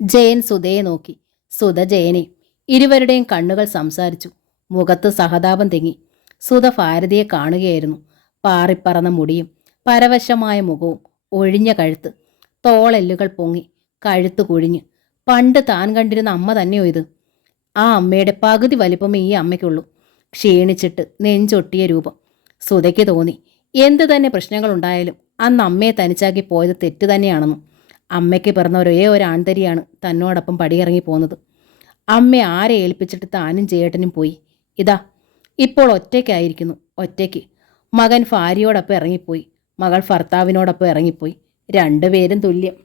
ജയൻ സുധയെ നോക്കി, സുധ ജയനെ. ഇരുവരുടെയും കണ്ണുകൾ സംസാരിച്ചു. മുഖത്ത് സഹതാപം തെങ്ങി. സുധ ഭാരതിയെ കാണുകയായിരുന്നു. പാറിപ്പറന്ന മുടിയും പരവശമായ മുഖവും ഒഴിഞ്ഞ കഴുത്ത്, തോളെല്ലുകൾ പൊങ്ങി, കഴുത്ത് കുഴിഞ്ഞ്. പണ്ട് താൻ കണ്ടിരുന്ന അമ്മ തന്നെയോ ഇത്? ആ അമ്മയുടെ പകുതി വലിപ്പമേ ഈ അമ്മയ്ക്കുള്ളൂ. ക്ഷീണിച്ചിട്ട് നെഞ്ചൊട്ടിയ രൂപം. സുധയ്ക്ക് തോന്നി എന്തു തന്നെ പ്രശ്നങ്ങളുണ്ടായാലും അന്ന് അമ്മയെ തനിച്ചാക്കി പോയത് തെറ്റ് തന്നെയാണെന്നും. അമ്മയ്ക്ക് പിറന്ന ഒരേ ഒരു ആൺതരിയാണ് തന്നോടൊപ്പം പടിയിറങ്ങി പോകുന്നത്. അമ്മയെ ആരെ ഏൽപ്പിച്ചിട്ട് താനും ചേട്ടനും പോയി. ഇതാ ഇപ്പോൾ ഒറ്റയ്ക്കായിരിക്കുന്നു. ഒറ്റയ്ക്ക്. മകൻ ഭാര്യയോടൊപ്പം ഇറങ്ങിപ്പോയി, മകൾ ഭർത്താവിനോടൊപ്പം ഇറങ്ങിപ്പോയി. രണ്ടുപേരും തുല്യം.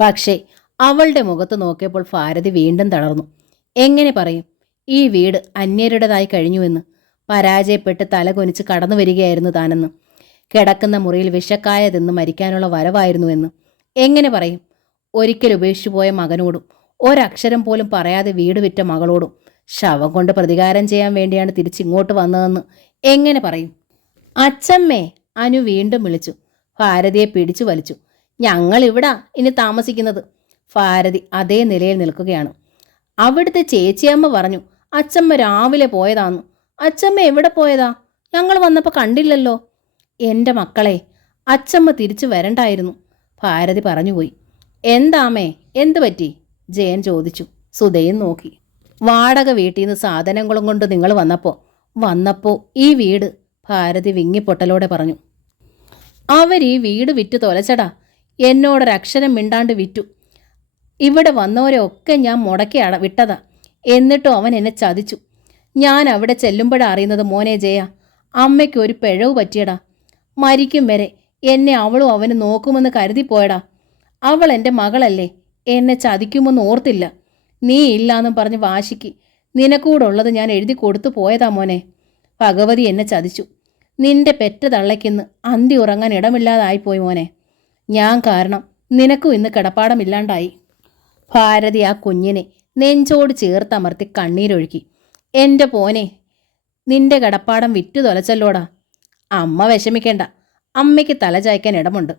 പക്ഷേ അവളുടെ മുഖത്ത് നോക്കിയപ്പോൾ ഭാരതി വീണ്ടും തളർന്നു. എങ്ങനെ പറയും ഈ വീട് അന്യരുടേതായി കഴിഞ്ഞുവെന്ന്? പരാജയപ്പെട്ട് തലകൊനിച്ച് കടന്നു വരികയായിരുന്നു താനെന്ന്. കിടക്കുന്ന മുറിയിൽ വിഷക്കായ തിന്ന് മരിക്കാനുള്ള വരവായിരുന്നുവെന്ന് എങ്ങനെ പറയും? ഒരിക്കൽ ഉപേക്ഷിച്ചു പോയ മകനോടും ഒരക്ഷരം പോലും പറയാതെ വീട് വിറ്റ മകളോടും ശവം കൊണ്ട് പ്രതികാരം ചെയ്യാൻ വേണ്ടിയാണ് തിരിച്ചിങ്ങോട്ട് വന്നതെന്ന് എങ്ങനെ പറയും? അച്ചമ്മേ, അനു വീണ്ടും വിളിച്ചു. ഭാരതിയെ പിടിച്ചു വലിച്ചു. ഞങ്ങളിവിടാ ഇനി താമസിക്കുന്നത്. ഭാരതി അതേ നിലയിൽ നിൽക്കുകയാണ്. അവിടുത്തെ ചേച്ചിയമ്മ പറഞ്ഞു അച്ചമ്മ രാവിലെ പോയതാന്നു. അച്ചമ്മ എവിടെ പോയതാ? ഞങ്ങൾ വന്നപ്പോൾ കണ്ടില്ലല്ലോ. എൻ്റെ മക്കളെ, അച്ചമ്മ തിരിച്ചു വരണ്ടായിരുന്നു, ഭാരതി പറഞ്ഞുപോയി. എന്താമേ, എന്തു പറ്റി? ജയൻ ചോദിച്ചു. സുധയും നോക്കി. വാടക വീട്ടിൽ നിന്ന് സാധനങ്ങളും കൊണ്ട് നിങ്ങൾ വന്നപ്പോൾ ഈ വീട്, ഭാരതി വിങ്ങിപ്പൊട്ടലോടെ പറഞ്ഞു. അവരീ വീട് വിറ്റ് തൊലച്ചടാ. എന്നോടൊരക്ഷരം മിണ്ടാണ്ട് വിറ്റു. ഇവിടെ വന്നവരെ ഒക്കെ ഞാൻ മുടക്കി വിട്ടതാ. എന്നിട്ടും അവൻ എന്നെ ചതിച്ചു. ഞാൻ അവിടെ ചെല്ലുമ്പോഴറിയുന്നത് മോനെ ജയ, അമ്മയ്ക്ക് ഒരു പിഴവ് പറ്റിയടാ. മരിക്കും വരെ എന്നെ അവളും അവന് നോക്കുമെന്ന് കരുതിപ്പോയടാ. അവൾ എൻ്റെ മകളല്ലേ, എന്നെ ചതിക്കുമെന്ന് ഓർത്തില്ല. നീ ഇല്ലാന്നും പറഞ്ഞ് വാശിക്ക് നിനക്കൂടുള്ളത് ഞാൻ എഴുതി കൊടുത്തു പോയതാ മോനെ. ഭഗവതി എന്നെ ചതിച്ചു. നിന്റെ പെറ്റ തള്ളയ്ക്കിന്ന് അന്തി ഉറങ്ങാൻ ഇടമില്ലാതായിപ്പോയി മോനെ. ഞാൻ കാരണം നിനക്കും ഇന്ന് കിടപ്പാടമില്ലാണ്ടായി. ഭാരതി ആ കുഞ്ഞിനെ നെഞ്ചോട് ചേർത്തമർത്തി കണ്ണീരൊഴുക്കി. എൻ്റെ പോനെ, നിന്റെ കിടപ്പാടം വിറ്റു തൊലച്ചല്ലോടാ. അമ്മ വിഷമിക്കേണ്ട, അമ്മയ്ക്ക് തല ചായ്ക്കാൻ ഇടമുണ്ട്.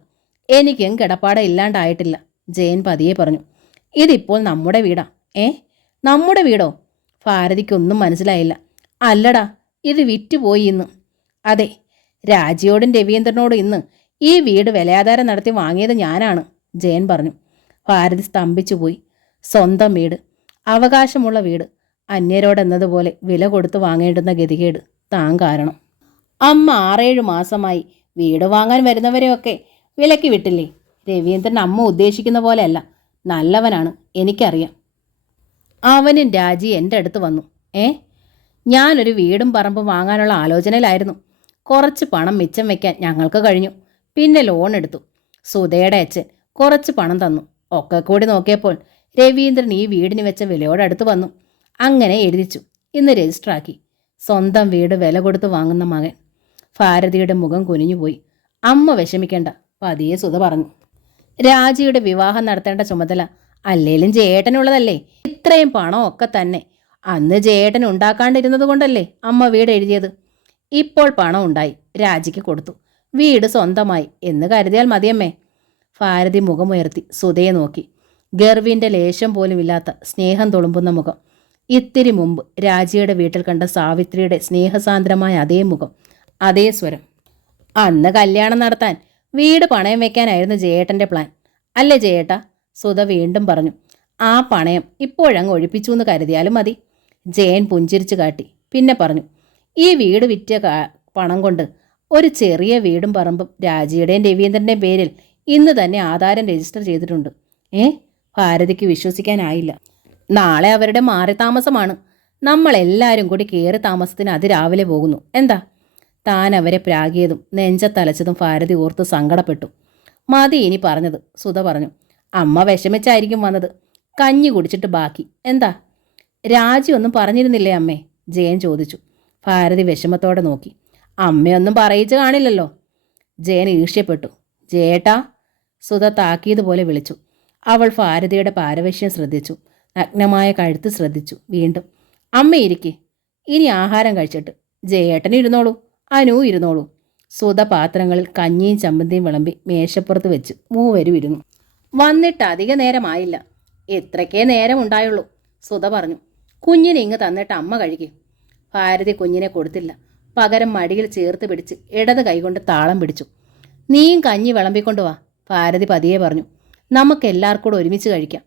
എനിക്കും കിടപ്പാടം ഇല്ലാണ്ടായിട്ടില്ല, ജയൻ പതിയെ പറഞ്ഞു. ഇതിപ്പോൾ നമ്മുടെ വീടാ. നമ്മുടെ വീടോ? ഭാരതിക്കൊന്നും മനസ്സിലായില്ല. അല്ലടാ, ഇത് വിറ്റുപോയി ഇന്ന്. അതെ, രാജിയോടും രവീന്ദ്രനോടും ഇന്ന് ഈ വീട് വിലയാധാരം നടത്തി വാങ്ങിയത് ഞാനാണ്, ജയൻ പറഞ്ഞു. ഭാരതി സ്തംഭിച്ചു പോയി. സ്വന്തം വീട്, അവകാശമുള്ള വീട്, അന്യരോടെന്നതുപോലെ വില കൊടുത്ത് വാങ്ങേണ്ടുന്ന ഗതികേട് താൻ കാരണം. അമ്മ 6-7 മാസമായി വീട് വാങ്ങാൻ വരുന്നവരെയൊക്കെ വിലക്ക് വിട്ടില്ലേ? രവീന്ദ്രൻ അമ്മ ഉദ്ദേശിക്കുന്ന പോലെയല്ല, നല്ലവനാണ്, എനിക്കറിയാം. അവനും രാജി എൻ്റെ അടുത്ത് വന്നു. ഞാനൊരു വീടും പറമ്പും വാങ്ങാനുള്ള ആലോചനയിലായിരുന്നു. കുറച്ച് പണം മിച്ചം വയ്ക്കാൻ ഞങ്ങൾക്ക് കഴിഞ്ഞു. പിന്നെ ലോൺ എടുത്തു. സുധയുടെ അച്ഛൻ കുറച്ച് പണം തന്നു. ഒക്കെ കൂടി നോക്കിയപ്പോൾ രവീന്ദ്രൻ ഈ വീടിന് വെച്ച വിലയോടടുത്ത് വന്നു. അങ്ങനെ എഴുതിച്ചു. ഇന്ന് രജിസ്റ്ററാക്കി. സ്വന്തം വീട് വില കൊടുത്ത് വാങ്ങുന്ന മകൻ. ഭാരതിയുടെ മുഖം കുനിഞ്ഞുപോയി. അമ്മ വിഷമിക്കേണ്ട, പതിയെ സുധ പറഞ്ഞു. രാജിയുടെ വിവാഹം നടത്തേണ്ട ചുമതല അല്ലേലും ജയേട്ടനുള്ളതല്ലേ. ഇത്രയും പണമൊക്കെ തന്നെ അന്ന് ജയേട്ടൻ ഉണ്ടാക്കാണ്ടിരുന്നത് കൊണ്ടല്ലേ അമ്മ വീട് എഴുതിയത്. ഇപ്പോൾ പണം ഉണ്ടായി, രാജിക്ക് കൊടുത്തു, വീട് സ്വന്തമായി എന്ന് കരുതിയാൽ മതിയമ്മേ. ഭാരതി മുഖമുയർത്തി സുധയെ നോക്കി. ഗർവിൻ്റെ ലേശം പോലുമില്ലാത്ത സ്നേഹം തുളുമ്പുന്ന മുഖം. ഇത്തിരി മുമ്പ് രാജിയുടെ വീട്ടിൽ കണ്ട സാവിത്രിയുടെ സ്നേഹസാന്ദ്രമായ അതേ മുഖം, അതേ സ്വരം. അന്ന് കല്യാണം നടത്താൻ വീട് പണയം വെക്കാനായിരുന്നു ജയേട്ടൻ്റെ പ്ലാൻ അല്ലേ ജയേട്ടാ? സുധ വീണ്ടും പറഞ്ഞു. ആ പണയം ഇപ്പോഴങ്ങ് ഒഴിപ്പിച്ചു എന്ന് കരുതിയാലും മതി. ജയൻ പുഞ്ചിരിച്ചു കാട്ടി. പിന്നെ പറഞ്ഞു, ഈ വീട് വിറ്റ പണം കൊണ്ട് ഒരു ചെറിയ വീടും പറമ്പും രാജിയുടെയും രവീന്ദ്രൻ്റെയും പേരിൽ ഇന്ന് തന്നെ ആധാരം രജിസ്റ്റർ ചെയ്തിട്ടുണ്ട്. ഭാരതിക്ക് വിശ്വസിക്കാനായില്ല. നാളെ അവരുടെ മാറി താമസമാണ്. നമ്മളെല്ലാവരും കൂടി കയറി താമസത്തിന് അതിരാവിലെ പോകുന്നു. എന്താ? താൻ അവരെ പ്രാഗിയതും നെഞ്ചത്തലച്ചതും ഭാരതി ഓർത്ത് സങ്കടപ്പെട്ടു. മതി ഇനി പറഞ്ഞത്, സുധ പറഞ്ഞു. അമ്മ വിഷമിച്ചായിരിക്കും വന്നത്. കഞ്ഞി കുടിച്ചിട്ട് ബാക്കി. എന്താ? രാജി ഒന്നും പറഞ്ഞിരുന്നില്ലേ അമ്മേ? ജയൻ ചോദിച്ചു. ഭാരതി വിഷമത്തോടെ നോക്കി. അമ്മയൊന്നും പറയിച്ച് കാണില്ലല്ലോ. ജയൻ ഈർഷ്യപ്പെട്ടു. ജയേട്ടാ, സുധ താക്കീതുപോലെ വിളിച്ചു. അവൾ ഭാരതിയുടെ പാരവശ്യം ശ്രദ്ധിച്ചു. നഗ്നമായ കഴുത്ത് ശ്രദ്ധിച്ചു. വീണ്ടും, അമ്മ ഇരിക്കെ, ഇനി ആഹാരം കഴിച്ചിട്ട്. ജയേട്ടൻ ഇരുന്നോളൂ, അനു ഇരുന്നോളൂ. സുധ പാത്രങ്ങളിൽ കഞ്ഞിയും ചമ്മന്തിയും വിളമ്പി മേശപ്പുറത്ത് വെച്ച് മൂവരും ഇരുന്നു. വന്നിട്ട് അധിക നേരമായില്ല. എത്രയ്ക്കേ നേരം ഉണ്ടായുള്ളൂ, സുധ പറഞ്ഞു. കുഞ്ഞിനെ ഇങ്ങ് തന്നിട്ട് അമ്മ കഴിക്കും. ഭാരതി കുഞ്ഞിനെ കൊടുത്തില്ല. പകരം മടിയിൽ ചേർത്ത് പിടിച്ച് ഇടത് കൈകൊണ്ട് താളം പിടിച്ചു. നീയും കഞ്ഞി വിളമ്പിക്കൊണ്ട് വാ, ഭാരതി പതിയെ പറഞ്ഞു. നമുക്കെല്ലാവർക്കൂടെ ഒരുമിച്ച് കഴിക്കാം.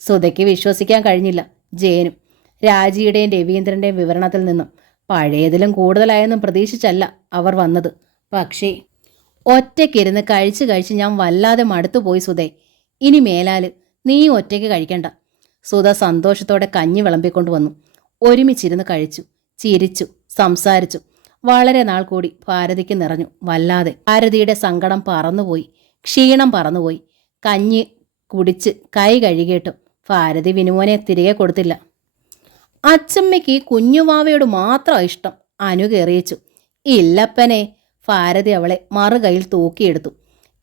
സുധയ്ക്ക് വിശ്വസിക്കാൻ കഴിഞ്ഞില്ല. ജയനും രാജിയുടെയും രവീന്ദ്രൻ്റെയും വിവരണത്തിൽ നിന്നും പഴയതിലും കൂടുതലായൊന്നും പ്രതീക്ഷിച്ചല്ല അവർ വന്നത്. പക്ഷേ ഒറ്റയ്ക്കിരുന്ന് കഴിച്ച് ഞാൻ വല്ലാതെ മടുത്തുപോയി സുധേ. ഇനി മേലാൽ നീ ഒറ്റയ്ക്ക് കഴിക്കണ്ട. സുധ സന്തോഷത്തോടെ കഞ്ഞി വിളമ്പിക്കൊണ്ട് വന്നു. ഒരുമിച്ചിരുന്ന് കഴിച്ചു, ചിരിച്ചു, സംസാരിച്ചു. വളരെ നാൾ കൂടി ഭാരതിക്ക് നിറഞ്ഞു വല്ലാതെ. ഭാരതിയുടെ സങ്കടം പറന്നുപോയി, ക്ഷീണം പറന്നുപോയി. കഞ്ഞി കുടിച്ച് കൈ കഴുകിയിട്ടും ഭാരതി വിനുമോനെ തിരികെ കൊടുത്തില്ല. അച്ചമ്മയ്ക്ക് കുഞ്ഞുവാവയോട് മാത്രം ഇഷ്ടം, അനു കയറിയിച്ചു. ഇല്ലപ്പനെ, ഭാരതി അവളെ മറുകൈയിൽ തൂക്കിയെടുത്തു.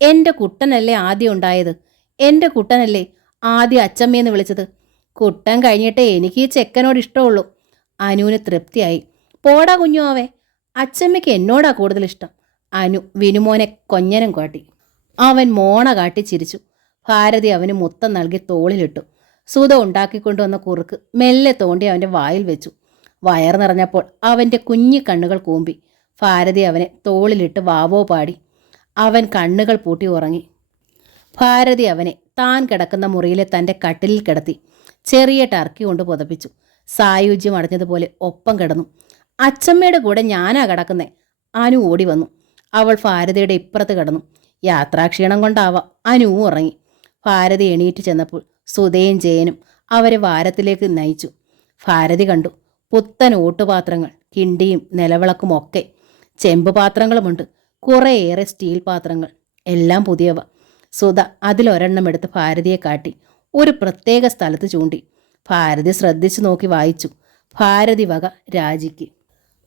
എൻ്റെ കുട്ടനല്ലേ ആദ്യം ഉണ്ടായത്. എൻ്റെ കുട്ടനല്ലേ ആദ്യം അച്ചമ്മയെന്ന് വിളിച്ചത്. കുട്ടൻ കഴിഞ്ഞിട്ടേ എനിക്ക് ഈ ചെക്കനോട് ഇഷ്ടമുള്ളൂ. അനുവിന് തൃപ്തിയായി. പോടാ കുഞ്ഞുവാവേ, അച്ചമ്മയ്ക്ക് എന്നോടാ കൂടുതൽ ഇഷ്ടം. അനു വിനുമോനെ കൊഞ്ഞനം കാട്ടി. അവൻ മോണ കാട്ടി ചിരിച്ചു. ഭാരതി അവന് മുത്തം നൽകി തോളിലിട്ടു. സുധ ഉണ്ടാക്കിക്കൊണ്ടുവന്ന കുറുക്ക് മെല്ലെ തോണ്ടി അവൻ്റെ വായിൽ വെച്ചു. വയർ നിറഞ്ഞപ്പോൾ അവൻ്റെ കുഞ്ഞി കണ്ണുകൾ കൂമ്പി. ഭാരതി അവനെ തോളിലിട്ട് വാവോ പാടി. അവൻ കണ്ണുകൾ പൂട്ടി ഉറങ്ങി. ഭാരതി അവനെ താൻ കിടക്കുന്ന മുറിയിലെ തൻ്റെ കട്ടിലിൽ കിടത്തി ചെറിയ ടർക്കി കൊണ്ട് പുതപ്പിച്ചു. സായുജ്യം അടഞ്ഞതുപോലെ ഒപ്പം കിടന്നു. അച്ചമ്മയുടെ കൂടെ ഞാനാ കിടക്കുന്നേ. അനു ഓടി വന്നു. അവൾ ഭാരതിയുടെ ഇപ്പുറത്ത് കിടന്നു. യാത്രാക്ഷീണം കൊണ്ടാവാം അനുവും ഉറങ്ങി. ഭാരതി എണീറ്റ് ചെന്നപ്പോൾ സുധയും ജയനും അവരെ വാരത്തിലേക്ക് നയിച്ചു. ഭാരതി കണ്ടു പുത്തൻ ഓട്ടുപാത്രങ്ങൾ, കിണ്ടിയും നിലവിളക്കും ഒക്കെ. ചെമ്പ് പാത്രങ്ങളുമുണ്ട്, കുറേയേറെ സ്റ്റീൽ പാത്രങ്ങൾ, എല്ലാം പുതിയവ. സുധ അതിലൊരെണ്ണം എടുത്ത് ഭാരതിയെ കാട്ടി ഒരു പ്രത്യേക സ്ഥലത്ത് ചൂണ്ടി. ഭാരതി ശ്രദ്ധിച്ചു നോക്കി വായിച്ചു. ഭാരതി വക രാജിക്ക്.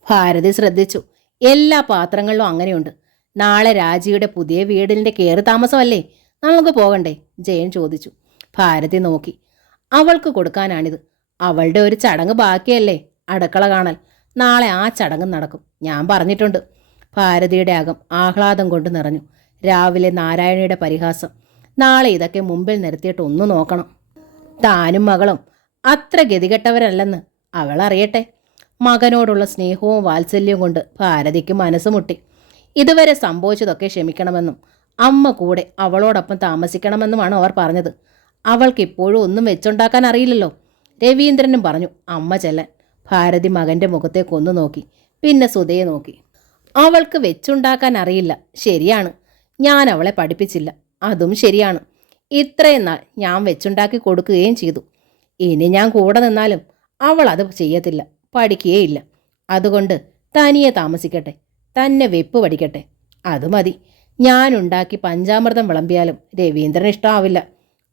ഭാരതി ശ്രദ്ധിച്ചു. എല്ലാ പാത്രങ്ങളിലും അങ്ങനെയുണ്ട്. നാളെ രാജിയുടെ പുതിയ വീടിൻ്റെ കയറി താമസമല്ലേ, നമുക്ക് പോകണ്ടേ? ജയൻ ചോദിച്ചു. ഭാരതി നോക്കി. അവൾക്ക് കൊടുക്കാനാണിത്. അവളുടെ ഒരു ചടങ്ങ് ബാക്കിയല്ലേ, അടുക്കള കാണൽ. നാളെ ആ ചടങ്ങ് നടക്കും, ഞാൻ പറഞ്ഞിട്ടുണ്ട്. ഭാരതിയുടെ അകം ആഹ്ലാദം കൊണ്ട് നിറഞ്ഞു. രാവിലെ നാരായണിയുടെ പരിഹാസം. നാളെ ഇതൊക്കെ മുമ്പിൽ നിർത്തിയിട്ട് ഒന്ന് നോക്കണം. താനും മകളും അത്ര ഗതികെട്ടവരല്ലെന്ന് അവൾ അറിയട്ടെ. മകനോടുള്ള സ്നേഹവും വാത്സല്യവും കൊണ്ട് ഭാരതിക്ക് മനസ്സ് മുട്ടി. ഇതുവരെ സംഭവിച്ചതൊക്കെ ക്ഷമിക്കണമെന്നും അമ്മ കൂടെ അവളോടൊപ്പം താമസിക്കണമെന്നുമാണ് അവർ പറഞ്ഞത്. അവൾക്കിപ്പോഴും ഒന്നും വെച്ചുണ്ടാക്കാൻ അറിയില്ലല്ലോ. രവീന്ദ്രനും പറഞ്ഞു അമ്മ ചെല്ലാൻ. ഭാരതി മകൻ്റെ മുഖത്തേക്ക് ഒന്ന് നോക്കി, പിന്നെ സുധയെ നോക്കി. അവൾക്ക് വെച്ചുണ്ടാക്കാൻ അറിയില്ല, ശരിയാണ്. ഞാൻ അവളെ പഠിപ്പിച്ചില്ല, അതും ശരിയാണ്. ഇത്രയും നാൾ ഞാൻ വെച്ചുണ്ടാക്കി കൊടുക്കുകയും ചെയ്തു. ഇനി ഞാൻ കൂടെ നിന്നാലും അവൾ അത് ചെയ്യത്തില്ല, പഠിക്കുകയില്ല. അതുകൊണ്ട് തനിയെ താമസിക്കട്ടെ, തന്നെ വെപ്പ് പഠിക്കട്ടെ, അത് മതി. ഞാനുണ്ടാക്കി പഞ്ചാമൃതം വിളമ്പിയാലും രവീന്ദ്രന് ഇഷ്ടമാവില്ല.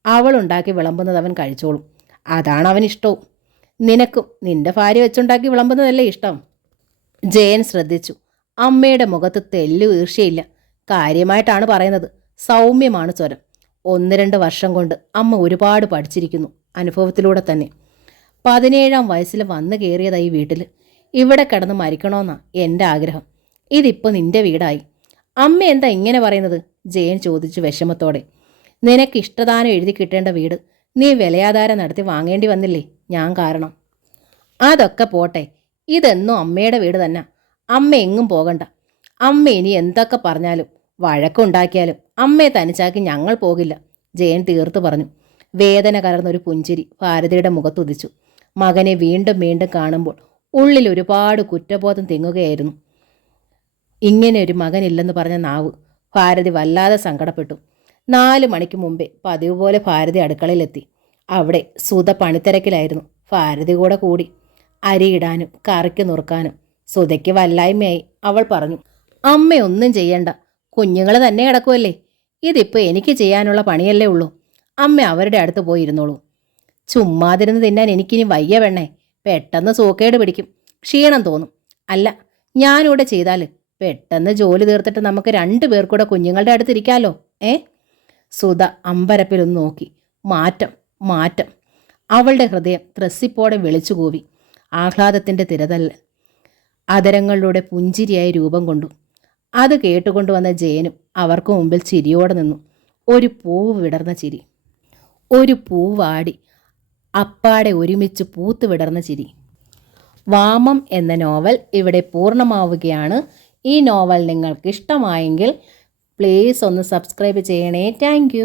അവളുണ്ടാക്കി വിളമ്പുന്നത് അവൻ കഴിച്ചോളും, അതാണ് അവൻ ഇഷ്ടവും. നിനക്കും നിന്റെ ഭാര്യ വെച്ചുണ്ടാക്കി വിളമ്പുന്നതല്ലേ ഇഷ്ടം? ജയൻ ശ്രദ്ധിച്ചു. അമ്മയുടെ മുഖത്ത് തെല്ലു ഈർഷ്യയില്ല. കാര്യമായിട്ടാണ് പറയുന്നത്. സൗമ്യമാണ് സ്വരം. 1-2 വർഷം കൊണ്ട് അമ്മ ഒരുപാട് പഠിച്ചിരിക്കുന്നു, അനുഭവത്തിലൂടെ തന്നെ. 17-ാം വയസ്സിൽ വന്നു കയറിയതായി വീട്ടിൽ. ഇവിടെ കിടന്ന് മരിക്കണമെന്നാ എൻ്റെ ആഗ്രഹം. ഇതിപ്പോൾ നിന്റെ വീടായി. അമ്മ എന്താ ഇങ്ങനെ പറയുന്നത്? ജയൻ ചോദിച്ചു വിഷമത്തോടെ. നിനക്ക് ഇഷ്ടദാനം എഴുതി കിട്ടേണ്ട വീട് നീ വിലയാധാരം നടത്തി വാങ്ങേണ്ടി വന്നില്ലേ ഞാൻ കാരണം? അതൊക്കെ പോട്ടെ, ഇതെന്നും അമ്മയുടെ വീട് തന്നെ. അമ്മ എങ്ങും പോകണ്ട. അമ്മ ഇനി എന്തൊക്കെ പറഞ്ഞാലും വഴക്കുണ്ടാക്കിയാലും അമ്മയെ തനിച്ചാക്കി ഞങ്ങൾ പോകില്ല, ജയൻ തീർത്തു പറഞ്ഞു. വേദന കലർന്നൊരു പുഞ്ചിരി ഭാരതിയുടെ മുഖത്തുദിച്ചു. മകനെ വീണ്ടും വീണ്ടും കാണുമ്പോൾ ഉള്ളിൽ ഒരുപാട് കുറ്റബോധം തിങ്ങുകയായിരുന്നു. ഇങ്ങനെ ഒരു മകനില്ലെന്ന് പറഞ്ഞ നാവ് ഭാരതി വല്ലാതെ സങ്കടപ്പെട്ടു. 4 മണിക്ക് മുമ്പേ പതിവ് പോലെ ഭാരതി അടുക്കളയിലെത്തി. അവിടെ സുധ പണിത്തിരക്കിലായിരുന്നു. ഭാരതി കൂടെ കൂടി. അരിയിടാനും കറിക്ക് നുറുക്കാനും. സുധയ്ക്ക് വല്ലായ്മയായി. അവൾ പറഞ്ഞു, അമ്മയൊന്നും ചെയ്യണ്ട, കുഞ്ഞുങ്ങൾ തന്നെ കിടക്കുമല്ലേ. ഇതിപ്പോൾ എനിക്ക് ചെയ്യാനുള്ള പണിയല്ലേ ഉള്ളൂ. അമ്മ അവരുടെ അടുത്ത് പോയിരുന്നോളൂ. ചുമ്മാതിരുന്ന് തിന്നാൻ എനിക്കിനി വയ്യ പെണ്ണേ. പെട്ടെന്ന് സൂക്കേട് പിടിക്കും, ക്ഷീണം തോന്നും. അല്ല, ഞാനിവിടെ ചെയ്താൽ പെട്ടെന്ന് ജോലി തീർത്തിട്ട് നമുക്ക് 2 പേർക്കൂടെ കുഞ്ഞുങ്ങളുടെ അടുത്തിരിക്കാമല്ലോ. സുധ അമ്പരപ്പിലൊന്ന് നോക്കി. മാറ്റം, മാറ്റം. അവളുടെ ഹൃദയം ത്രസിപ്പോടെ വിളിച്ചു കൂവി. ആഹ്ലാദത്തിൻ്റെ തിരതല്ല അതരങ്ങളിലൂടെ പുഞ്ചിരിയായി രൂപം കൊണ്ടു. അത് കേട്ടുകൊണ്ടുവന്ന ജയനും അവർക്ക് മുമ്പിൽ ചിരിയോടെ നിന്നു. ഒരു പൂവ് വിടർന്ന ചിരി, ഒരു പൂവാടി അപ്പാടെ ഒരുമിച്ച് പൂത്ത് വിടർന്ന ചിരി. വാമം എന്ന നോവൽ ഇവിടെ പൂർണ്ണമാവുകയാണ്. ഈ നോവൽ നിങ്ങൾക്ക് ഇഷ്ടമായെങ്കിൽ പ്ലീസ് ഒന്ന് സബ്സ്ക്രൈബ് ചെയ്യണേ. താങ്ക്